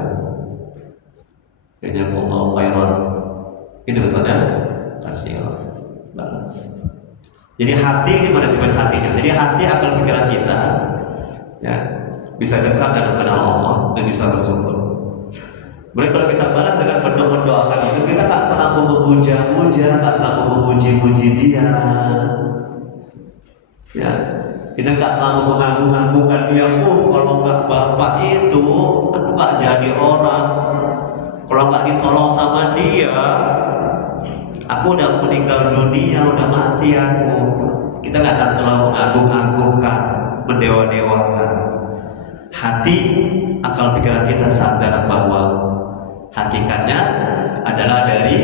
Jazakallahu khairan. Itu misalnya kasih Allah balas. Jadi hati ini manajemen hatinya. Jadi hati akan pikiran kita, ya, bisa dekat dan mengenal Allah dan bisa bersyukur. Kemudian kalau kita balas dengan mendoakan itu, kita nggak terlalu memuja-muja, nggak terlalu memuji-muji dia. Ya, kita nggak terlalu mengagung-agungkan dia. Kalau nggak bapak itu, aku nggak jadi orang. Kalau nggak ditolong sama dia, aku udah meninggal dunia, udah mati aku. Kita nggak akan terlalu mengagung-agungkan, mendewa-dewakan. Hati, akal pikiran kita sadar bahwa hakikatnya adalah dari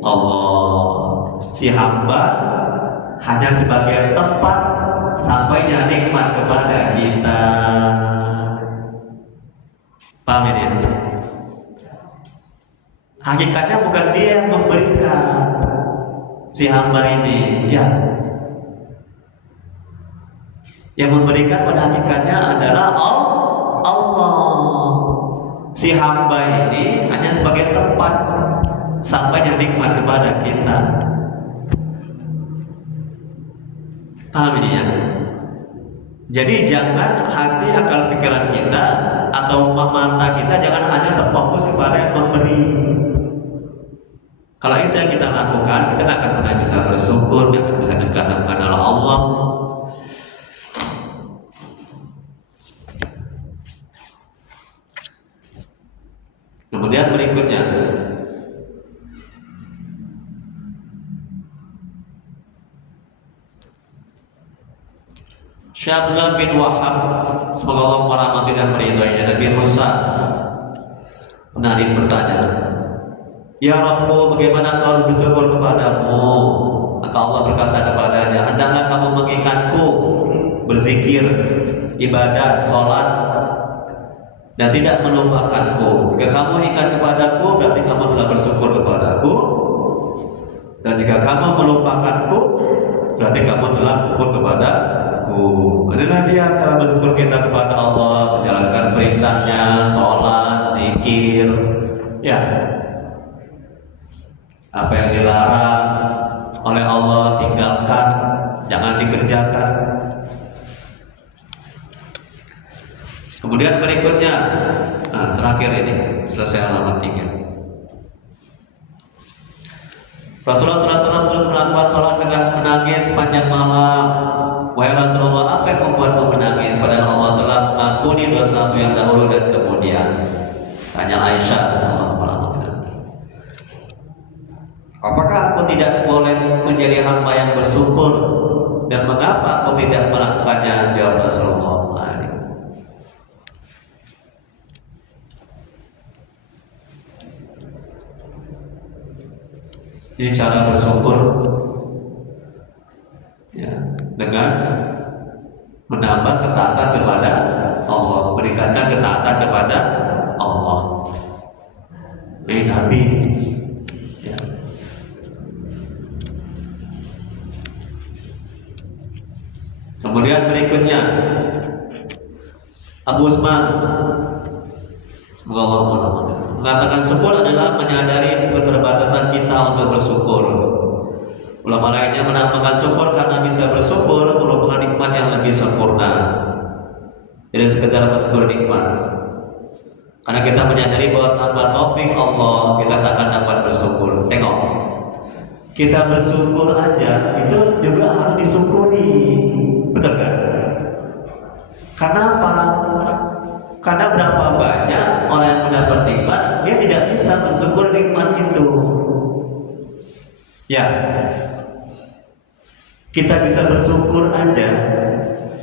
Allah. Si hamba hanya sebagai tempat sampainya nikmat kepada kita. Paham ini? Hakikatnya bukan dia yang memberikan si hamba ini, ya. Yang memberikan pada hakikatnya adalah Allah. Si hamba ini hanya sebagai tempat sampainya nikmat kepada kita. Paham ini ya? Jadi jangan hati, akal, pikiran kita atau mata kita jangan hanya terfokus kepada yang memberi. Kalau itu yang kita lakukan, kita nggak akan pernah bisa bersyukur, nggak akan bisa dekat dengan Allah. Kemudian berikutnya, Syabla bin Wahab, semoga Allah merahmati dan meridhoinya, Nabi Musa pernah bertanya, ya Rabbu, bagaimana kau bersyukur kepadamu? Maka Allah berkata kepadanya, hendaklah kamu mengingatku, berzikir, ibadah, sholat, dan tidak melupakanku. Jika kamu ingat kepadaku, berarti kamu telah bersyukur kepadaku. Dan jika kamu melupakanku, berarti kamu telah kufur kepadaku. Inilah dia cara bersyukur kita kepada Allah, menjalankan perintahnya, sholat, zikir, ya. Apa yang dilarang oleh Allah tinggalkan, jangan dikerjakan. Kemudian berikutnya, nah terakhir ini selesai halaman 3. Rasulullah SAW terus melakukan sholat dengan menangis sepanjang malam. Wahai Rasulullah, apa yang membuatmu menangis? Padahal Allah telah mengampuni dosamu yang dahulu dan kemudian. Tanya Aisyah, apakah aku tidak boleh menjadi hamba yang bersyukur? Dan mengapa aku tidak melakukannya? Jawab Rasulullah, ini cara bersyukur ya, dengan menambah ketaatan kepada Allah, meningkatkan ketaatan kepada Allah. Ini Nabi ya. Kemudian berikutnya Abu Usman, semoga Allah mengatakan syukur adalah menyadari keterbatasan kita untuk bersyukur. Ulama lainnya menamakan syukur karena bisa bersyukur merupakan nikmat yang lebih sempurna. Jadi sekedar bersyukur nikmat. Karena kita menyadari bahwa tanpa taufik Allah kita tak akan dapat bersyukur. Tengok, kita bersyukur aja itu juga harus disyukuri, betul kan? Kenapa? Karena berapa banyak orang yang mendapat nikmat, dia tidak bisa bersyukur nikmat itu. Ya, kita bisa bersyukur aja,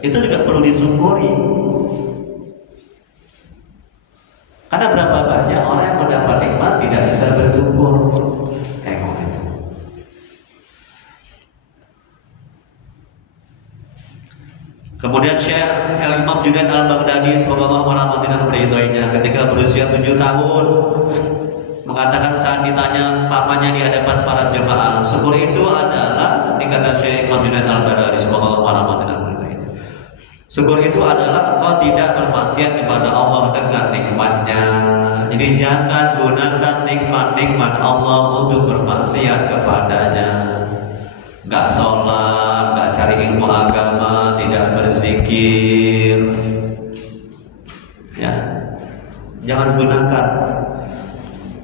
itu juga perlu disyukuri. Karena berapa banyak orang yang mendapat nikmat tidak bisa bersyukur. Tengok itu. Kemudian Syekh Al-Imam Junaid Al-Baghdadi, semoga Allah merahmati dan meridhoinya, ketika berusia 7 tahun mengatakan saat ditanya pamannya di hadapan para jemaah, syukur itu adalah, dikata Syekh Imam Junaid Al-Baghdadi, semoga Allah merahmati dan meridhoinya, syukur itu adalah engkau tidak bermaksiat kepada Allah dengan nikmatnya. Jadi jangan gunakan nikmat-nikmat Allah untuk bermaksiat kepadanya. Gak sholat, gak cari ilmu agama, tidak berzikir, ya, jangan gunakan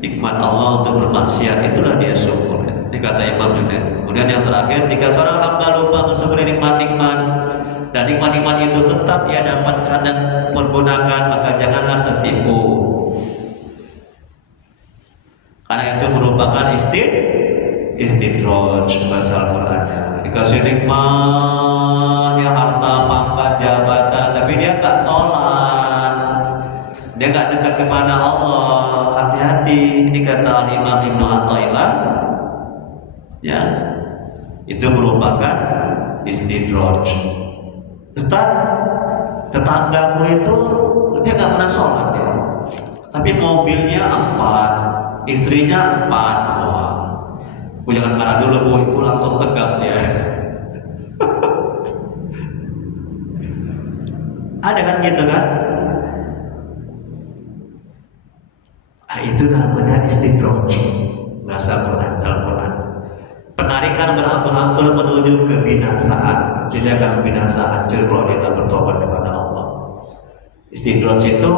nikmat Allah untuk bermaksiat, itulah dia syukur. Ini kata Imam Junaid. Kemudian yang terakhir, jika seorang hamba lupa mensyukuri nikmat-nikmat dan nikmat-nikmat itu tetap ia dapatkan dan menggunakan, maka janganlah tertipu. Karena itu merupakan istidraj bahasa Al-Qur'annya. Dikasih nikmat, ya harta, pangkat, jabatan, tapi dia nggak sholat, dia nggak dekat kepada Allah. Hati-hati, ini kata Al-Imam Ibnu Athaillah, ya, itu merupakan istidraj. Ustaz, tetanggaku itu dia nggak pernah sholat ya, tapi mobilnya 4, istrinya 4. Wah, jangan marah dulu, ibu langsung tegak dia. Ada kan gitu kan? Itu namanya istidraj. Bahasa Al-Quran. Penarikan berangsur-angsur menuju kebinasaan. Tidak akan binasa hancur kalau kita bertobat kepada Allah. Istidraj itu,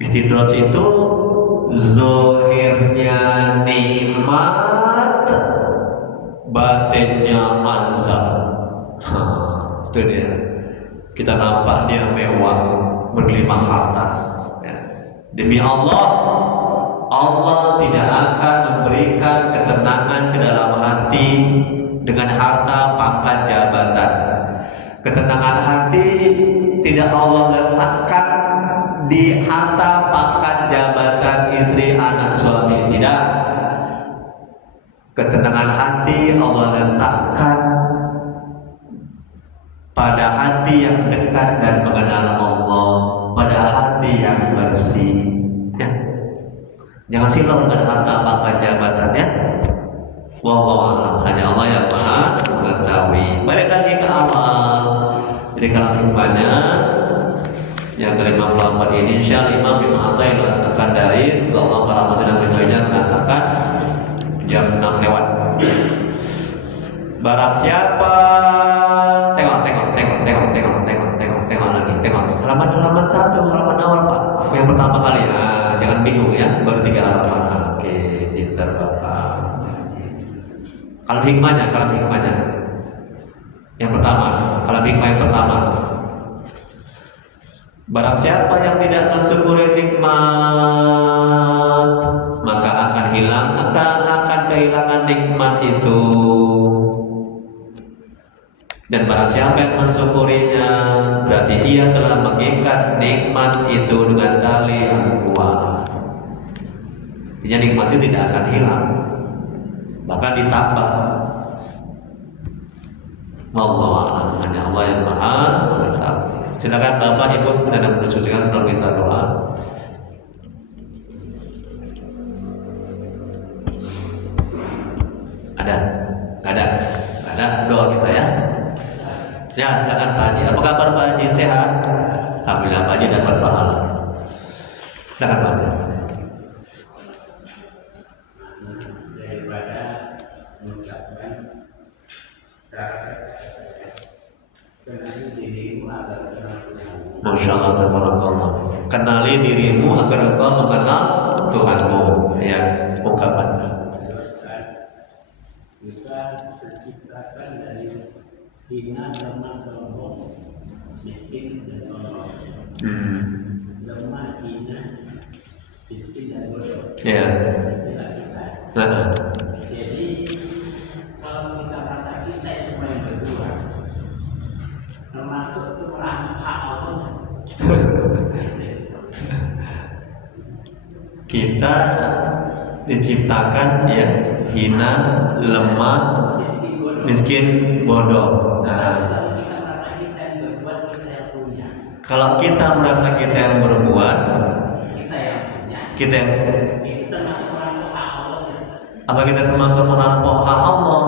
istidraj itu zahirnya nikmat, batinnya azab. Itu dia. Kita nampak dia mewah, bergelimang harta. Ya. Demi Allah, Allah tidak akan memberikan ketenangan ke dalam hati dengan harta, pangkat, jabatan. Ketenangan hati tidak Allah letakkan di harta, pangkat, jabatan, istri, anak, suami. Tidak. Ketenangan hati Allah letakkan pada hati yang dekat dan mengenal Allah, pada hati yang bersih. Ya. Jangan silau dengan harta, pangkat, jabatan, ya. Wallahu a'lam. Hanya Allah yang Maha mengetahui. Balik lagi ke awal. Jadi kalau hikmahnya yang ke-54 ini, Syekh Imam Ibnu Athaillah As-Sakandari, Allah para muslimin dan mengatakan jam 6 lewat. Barang siapa tengok halaman 1, halaman awal Pak, yang pertama kali. Jangan bingung ya, baru 3 halaman. Oke, pintar Bapak. Kalau hikmahnya yang pertama, kalau hikmah yang pertama, barang siapa yang tidak mensyukuri nikmat, maka akan kehilangan nikmat itu. Dan barang siapa yang mensyukurinya, berarti ia telah mengikat nikmat itu dengan tali yang kuat. Artinya nikmat itu tidak akan hilang, bahkan ditambah. Wallahu a'lam. Hanya Allah yang Maha mengetahui. Silakan Bapak Ibu dan berdiskusikan sebelum kita doa. Ada doa kita ya. Ya, silakan Pak Haji. Apa kabar Pak Haji? Sehat? Alhamdulillah Pak Haji dapat pahala. Silakan Pak Haji. Daripada mengucapkan kenali dirimu agar kenal Tuhanmu. Masya Allah, tabarakallah. Kenali dirimu agar engkau mengenal Tuhanmu. Ya, ungkapannya. Kita terciptakan dari hina, lemah, sombong, miskin dan tolong. Lemah, hina, miskin dan bodoh. Ya. Itulah kita. Jadi kalau kita merasa kita semua yang berbuat, termasuk itu merampok hak Allah. Kita diciptakan ya hina, lemah, miskin, bodoh. Kalau kita merasa kita yang berbuat, kita yang punya. Kalau kita merasa kita yang berbuat, Kita yang punya. kita yang Itu termasuk merampok hak Allah. apa kita termasuk merampok hak Allah?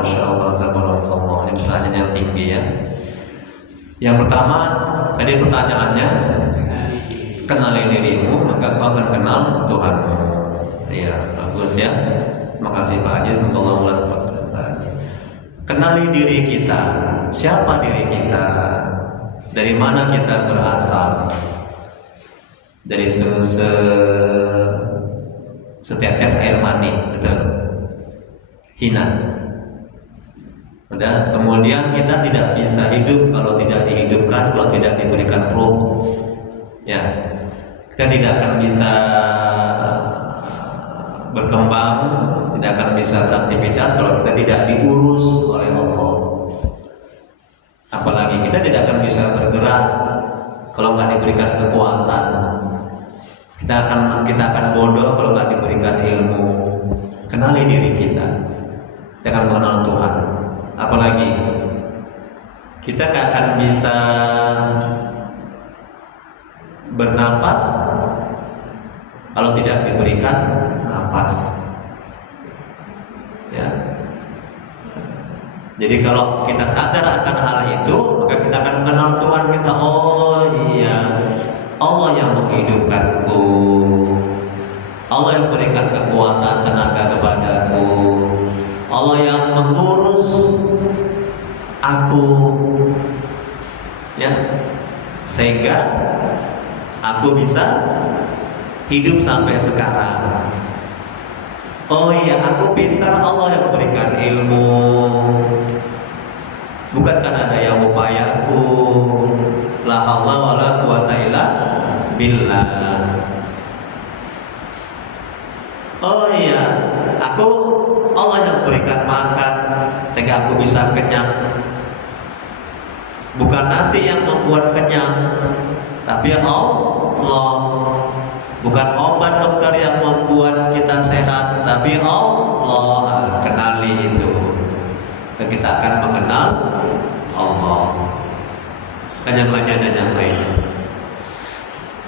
Masya Allah, tabarakallah. Ini pertanyaan yang tinggi ya. Yang pertama, tadi pertanyaannya, kenali dirimu, maka kau akan kenal Tuhanmu. Iya, bagus ya. Makasih Pak Haji, semoga Allah memberkati Pak Haji. Kenali diri kita. Siapa diri kita? Dari mana kita berasal? dari setetes air mani, betul, hina. Udah, kemudian kita tidak bisa hidup kalau tidak dihidupkan, kalau tidak diberikan ruh. Ya, kita tidak akan bisa berkembang, tidak akan bisa beraktivitas kalau kita tidak diurus oleh Allah. Apalagi kita tidak akan bisa bergerak kalau nggak diberikan kekuatan. Kita akan bodoh kalau nggak diberikan ilmu. Kenali diri kita, kita akan mengenal Tuhan. Apalagi kita nggak akan bisa bernapas kalau tidak diberikan napas. Ya. Jadi kalau kita sadar akan hal itu, maka kita akan mengenal Tuhan kita. Oh iya, Allah yang menghidupkanku, Allah yang memberikan kekuatan tenaga kepadaku, Allah yang mengurus aku, ya, sehingga aku bisa hidup sampai sekarang. Oh iya, aku pintar, Allah yang memberikan ilmu, bukan karena daya upayaku. La haula wala quwata illa billah. Oh iya, Allah yang memberikan makan sehingga aku bisa kenyang. Bukan nasi yang membuat kenyang, tapi Allah. Bukan obat dokter yang membuat kita sehat, tapi Allah. Kenali itu, dan kita akan mengenal Allah. Dan yang lain.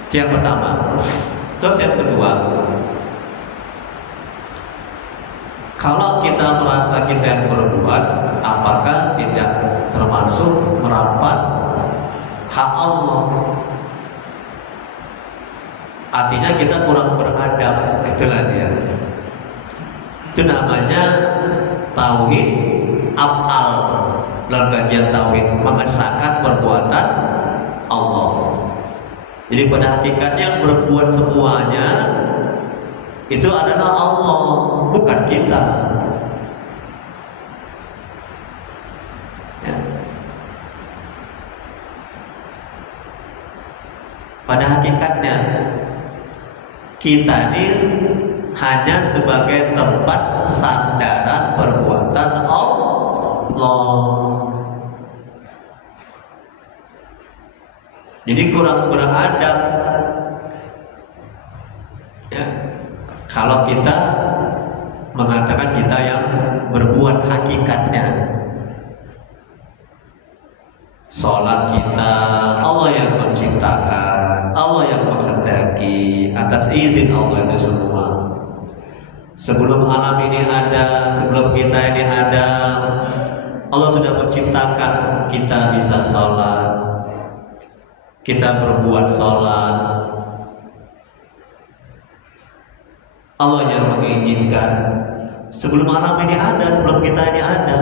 Itu yang pertama. Terus yang kedua, kalau kita merasa kita yang berbuat, apakah tidak termasuk merampas hak Allah? Artinya kita kurang beradab, itulah dia. Itu namanya tauhid af'al. Dalam kajian tauhid, mengesahkan perbuatan Allah. Jadi pada hakikatnya yang berbuat semuanya itu adalah Allah, bukan kita. Ya. Pada hakikatnya kita ini hanya sebagai tempat sandaran perbuatan Allah. Jadi kurang beradab, ya, kalau kita mengatakan kita yang berbuat hakikatnya. Sholat kita Allah yang menciptakan, Allah yang menghendaki, atas izin Allah itu semua. Sebelum alam ini ada, sebelum kita ini ada, Allah sudah menciptakan kita bisa sholat, kita berbuat sholat. Allah yang mengizinkan. Sebelum alam ini ada, sebelum kita ini ada.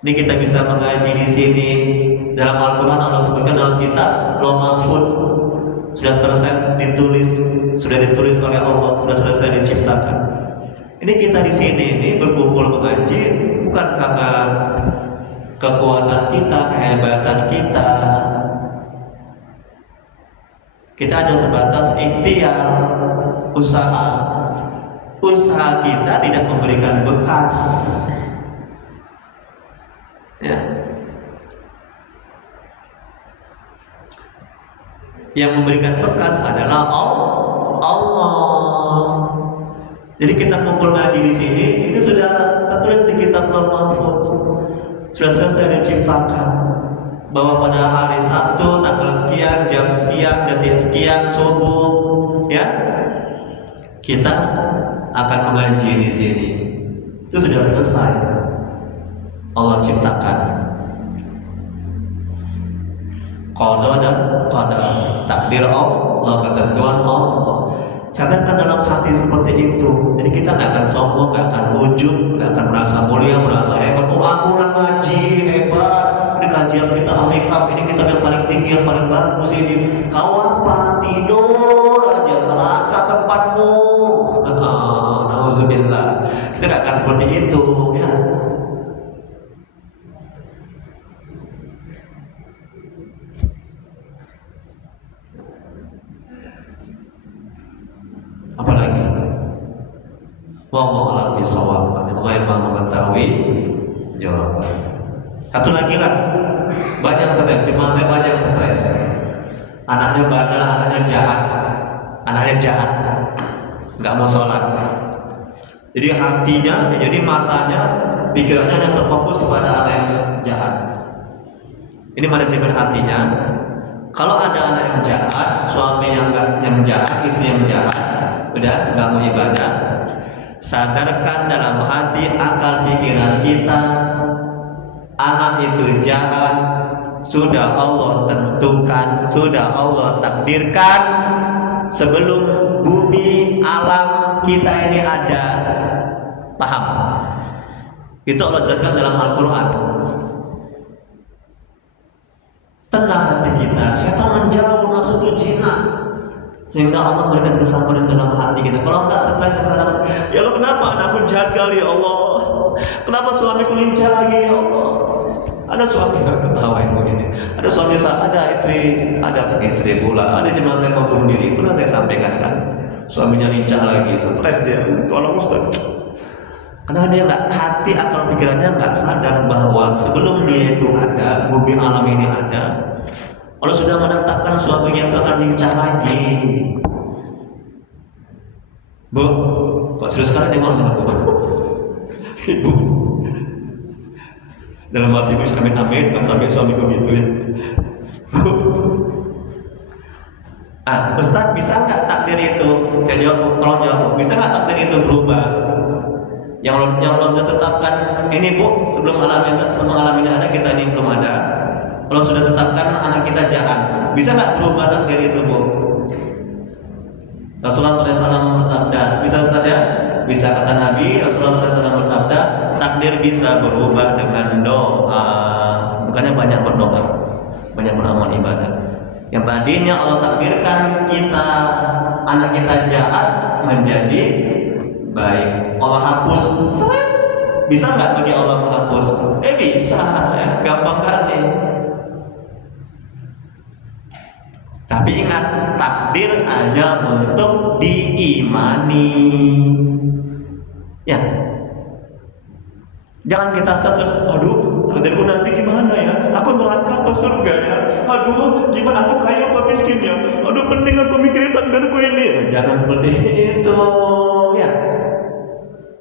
Ini kita bisa mengaji di sini. Dalam Al-Quran Allah sebutkan dalam kitab Lauh Mahfuz sudah selesai ditulis, sudah ditulis oleh Allah, sudah selesai diciptakan. Ini kita di sini ini berkumpul mengaji bukan karena kekuatan kita, kehebatan kita. Kita hanya sebatas ikhtiar, usaha. Usaha kita tidak memberikan bekas. Ya. Yang memberikan bekas adalah Allah. Jadi kita kumpul ngaji di sini, ini sudah tertulis di kitab Lauh Mahfuz, sudah selesai diciptakan bahwa pada hari Sabtu tanggal sekian, jam sekian, detik sekian, subuh, ya, kita akan mengaji di sini. Itu sudah selesai. Allah ciptakan. Qada dan qadar, takdir Allah, ketentuan Allah. Cadangkan dalam hati seperti itu. Jadi kita nggak akan sombong, nggak akan ujub, nggak akan merasa mulia, merasa hebat. Oh, aku orang ngaji hebat, Ini kajian kita Amikam, ini kitab yang paling tinggi, yang paling bagus ini. Kau apa? Tidur aja, neraka tempatmu. Nauzubillah. Kita tidak akan seperti itu, ya. Apalagi? Wallahu a'lam bishawab. Allah yang Maha mengetahui jawaban. Satu lagi lah, banyak stres, cuma saya banyak stres. Anaknya bandel, anaknya jahat, nggak mau sholat. Jadi hatinya, jadi matanya, pikirannya hanya terfokus kepada anak yang jahat. Ini manajemen hatinya. Kalau ada anak yang jahat, suami yang jahat, istri yang jahat, udah nggak mau ibadah. Sadarkan dalam hati, akal pikiran kita, anak itu jahat, sudah Allah tentukan, sudah Allah takdirkan sebelum bumi alam kita ini ada. Paham? Itu Allah jelaskan dalam Al-Quran. Tenang hati kita, setan menjauh, nafsu itu jinak, sehingga Allah memberikan kesabaran dalam hati kita. Kalau enggak stres sekarang, ya Allah, kenapa anakku jagal ya Allah? Kenapa suamiku lincah lagi ya Allah? Ada suami nggak ketawa yang begini, ada suami, ada istri pula, ada jemaah saya mau bunuh diri, pernah saya sampaikan kan, suaminya lincah lagi, stres dia, tolong Ustaz. Karena dia nggak, hati akal pikirannya nggak sadar bahwa sebelum dia itu ada, bumi alam ini ada, Allah sudah menetapkan suaminya itu akan lincah lagi. Bu, kok serius sekali dia ngomong Bu? Ibu, dalam hati ibu amit-amit kan sampai suamiku gitu ya. Ustaz, bisa nggak takdir itu? Saya jawab, tolong jawab. Bisa nggak takdir itu berubah? Yang Allah tetapkan ini Bu, sebelum alam ini ada, kita ini belum ada. Kalau sudah tetapkan anak kita jahat, bisa nggak berubah takdir itu Bu? Rasulullah SAW bersabda, bisa Ustaz ya? Bisa, kata Nabi. Rasulullah SAW bersabda, takdir bisa berubah dengan doa. Bukannya banyak berdoa, banyak beramal ibadah. Yang tadinya Allah takdirkan kita, anak kita jahat menjadi baik, Allah hapus. Bisa nggak bagi Allah menghapus? Bisa, ya, gampang kali. Tapi ingat, takdir hanya untuk diimani. Ya, jangan kita terus, aduh, takdirku nanti gimana ya? Aku neraka apa surga ya? Aduh, gimana aku kaya apa miskin ya? Aduh, penting aku mikirin takdirku ini. Jangan seperti itu, ya.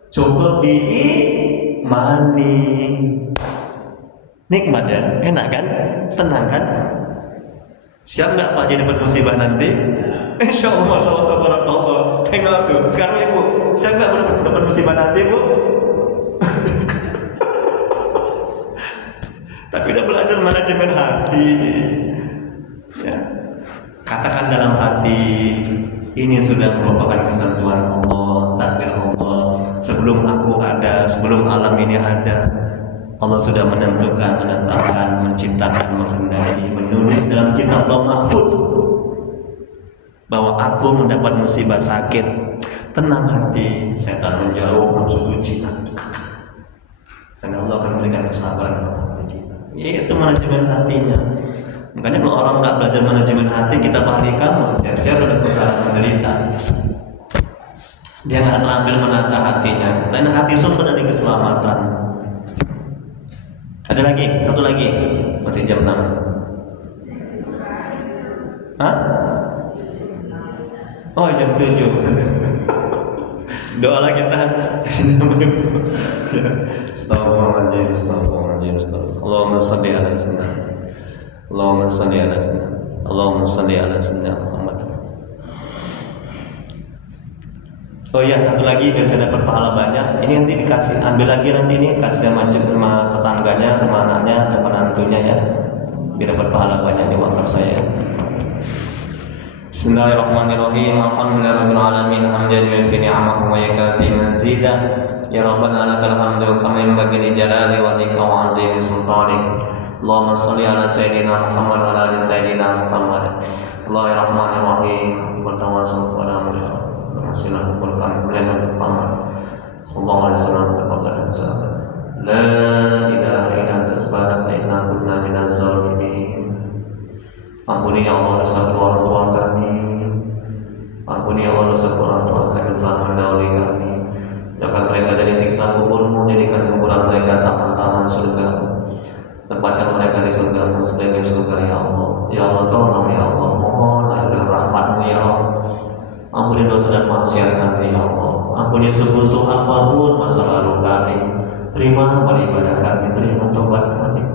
Cukup diimani. Nikmat ya, enak kan? Tenang kan? Siap nggak Pak jadi dapat musibah nanti? Insya Allah, Masya Allah, tabarakallah. Tengok tuh, sekarang Ibu, siap nggak dapat musibah nanti Bu? Tapi udah belajar manajemen hati. Ya. Katakan dalam hati, ini sudah merupakan ketentuan Allah, takdir Allah. Sebelum aku ada, sebelum alam ini ada, Allah sudah menentukan, menetapkan, menciptakan, menghendaki, menulis dalam kitab Lauh Mahfuz bahwa aku mendapat musibah sakit. Tenang hati, setan menjauh, nafsu jinak. Sehingga Allah akan memberikan kesabaran dalam hati kita. Itu manajemen hatinya. Makanya kalau orang nggak belajar manajemen hati, kita pastikan siap-siap udah sekarang menderita. Dia nggak terampil menata hatinya. Karena hati sumber dari keselamatan. Ada lagi, satu lagi, masih jam 6. Hah? Oh, jam 7. Doa lagi kita. Astagfirullahaladzim, astagfirullahaladzim, astagfirullahaladzim. Allahumma shalli ala sayyidina. Allahumma shalli ala sayyidina. Allahumma shalli ala sayyidina Muhammad. Oh iya, satu lagi biar saya dapat pahala banyak. Ini nanti dikasih, ambil lagi nanti ini kasih sama tetangganya, sama anaknya, sama menantunya ya. Biar dapat pahala banyak di waktu saya. Bismillahirrahmanirrahim. Alhamdulillahirabbil alamin. Hamdan yufi ni'amahu wa yakafi mazidah. Ya Rabbana lakal hamdu kama yanbaghi li jalali wajhika wa 'azimi sultanik. Allahumma sholli ala sayyidina Muhammad wa ala ali sayyidina Muhammad. Bismillahirrahmanirrahim. Bertawassul kepada Mulia Rasulullah Muhammad sallallahu alaihi wasallam dan sahabat. La ilaha illa anta subhanaka inna kunna minaz zalimin. Ampuni ya Allah dosa orang tua kami. Ampuni ya Allah dosa orang tua kami telah mendahului kami. Jauhkan mereka dari siksa kubur-Mu, jadikan kuburan mereka taman-taman surga. Tempatkan mereka di surga sebagai surga ya Allah. Ya Allah tolong ya Allah, mohon agar rahmat-Mu ya Allah. Ampuni dosa dan maksiat kami ya Allah. Ampuni sebusuk apapun masa lalu kami. Terima amal ibadah kami, terima taubat kami.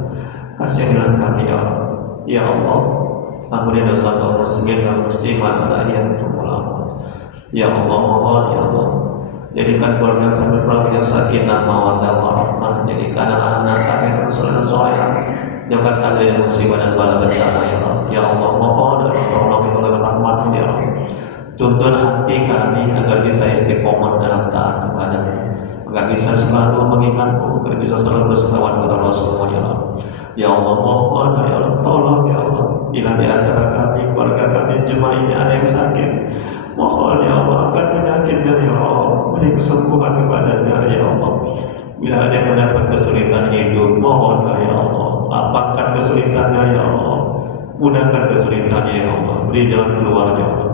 Kasihilah kami ya Allah. Ya Allah, ampuni dosa kaum muslimin dan muslimat al-ahya minhum wal amwat. Ya Allah, mohon ya Allah, jadikan keluarga kami keluarga yang sakinah mawaddah warahmah. Jadikan anak-anak kami soleh solehah. Jauhkan kami dari musibah dan bala bencana ya Allah. Ya Allah, mohon tolong kita dengan rahmat-Mu ya Allah. Tuntun hati kami agar bisa istiqomah dalam taat kepada-Mu, agar bisa selalu mengingat-Mu, agar bisa selalu berselawat kepada Rasul-Mu ya Allah. Ya Allah, mohon ya Allah, tolong ya Allah. Bila di antara kami, keluarga kami, jemaah ini ada yang sakit, mohon ya Allah, akan penyakitnya ya Allah, beri kesembuhan kepadanya ya Allah. Bila ada yang mendapat kesulitan hidup, mohon ya Allah, lapangkan kesulitannya ya Allah, mudahkan kesulitannya ya Allah, beri jalan keluar ya Allah.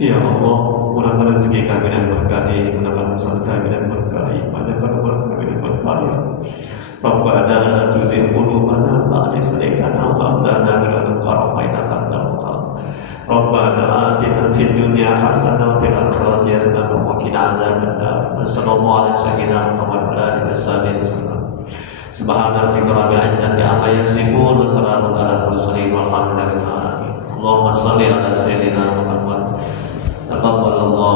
Ya Allah, mudahkan rezeki kami dan berkahi, mudahkan usaha kami dan berkahi, mudahkan umur kami dan berkahi. Rabbana la tuzigh qulubana ba'da idh hadaytana wa hab lana min ladunka rahmah innaka antal wahhab. Rabbana atina fid dunya hasanah wa fil akhirati hasanah wa qina adzabannar. Sallallahu alaihi wasallam Muhammad wa alihi wasallam. Subhana rabbika rabbil izzati amma yasifun wa salamun alal mursalin walhamdulillahi rabbil alamin. Allahumma shalli ala sayyidina Muhammad. Taqabbalallahu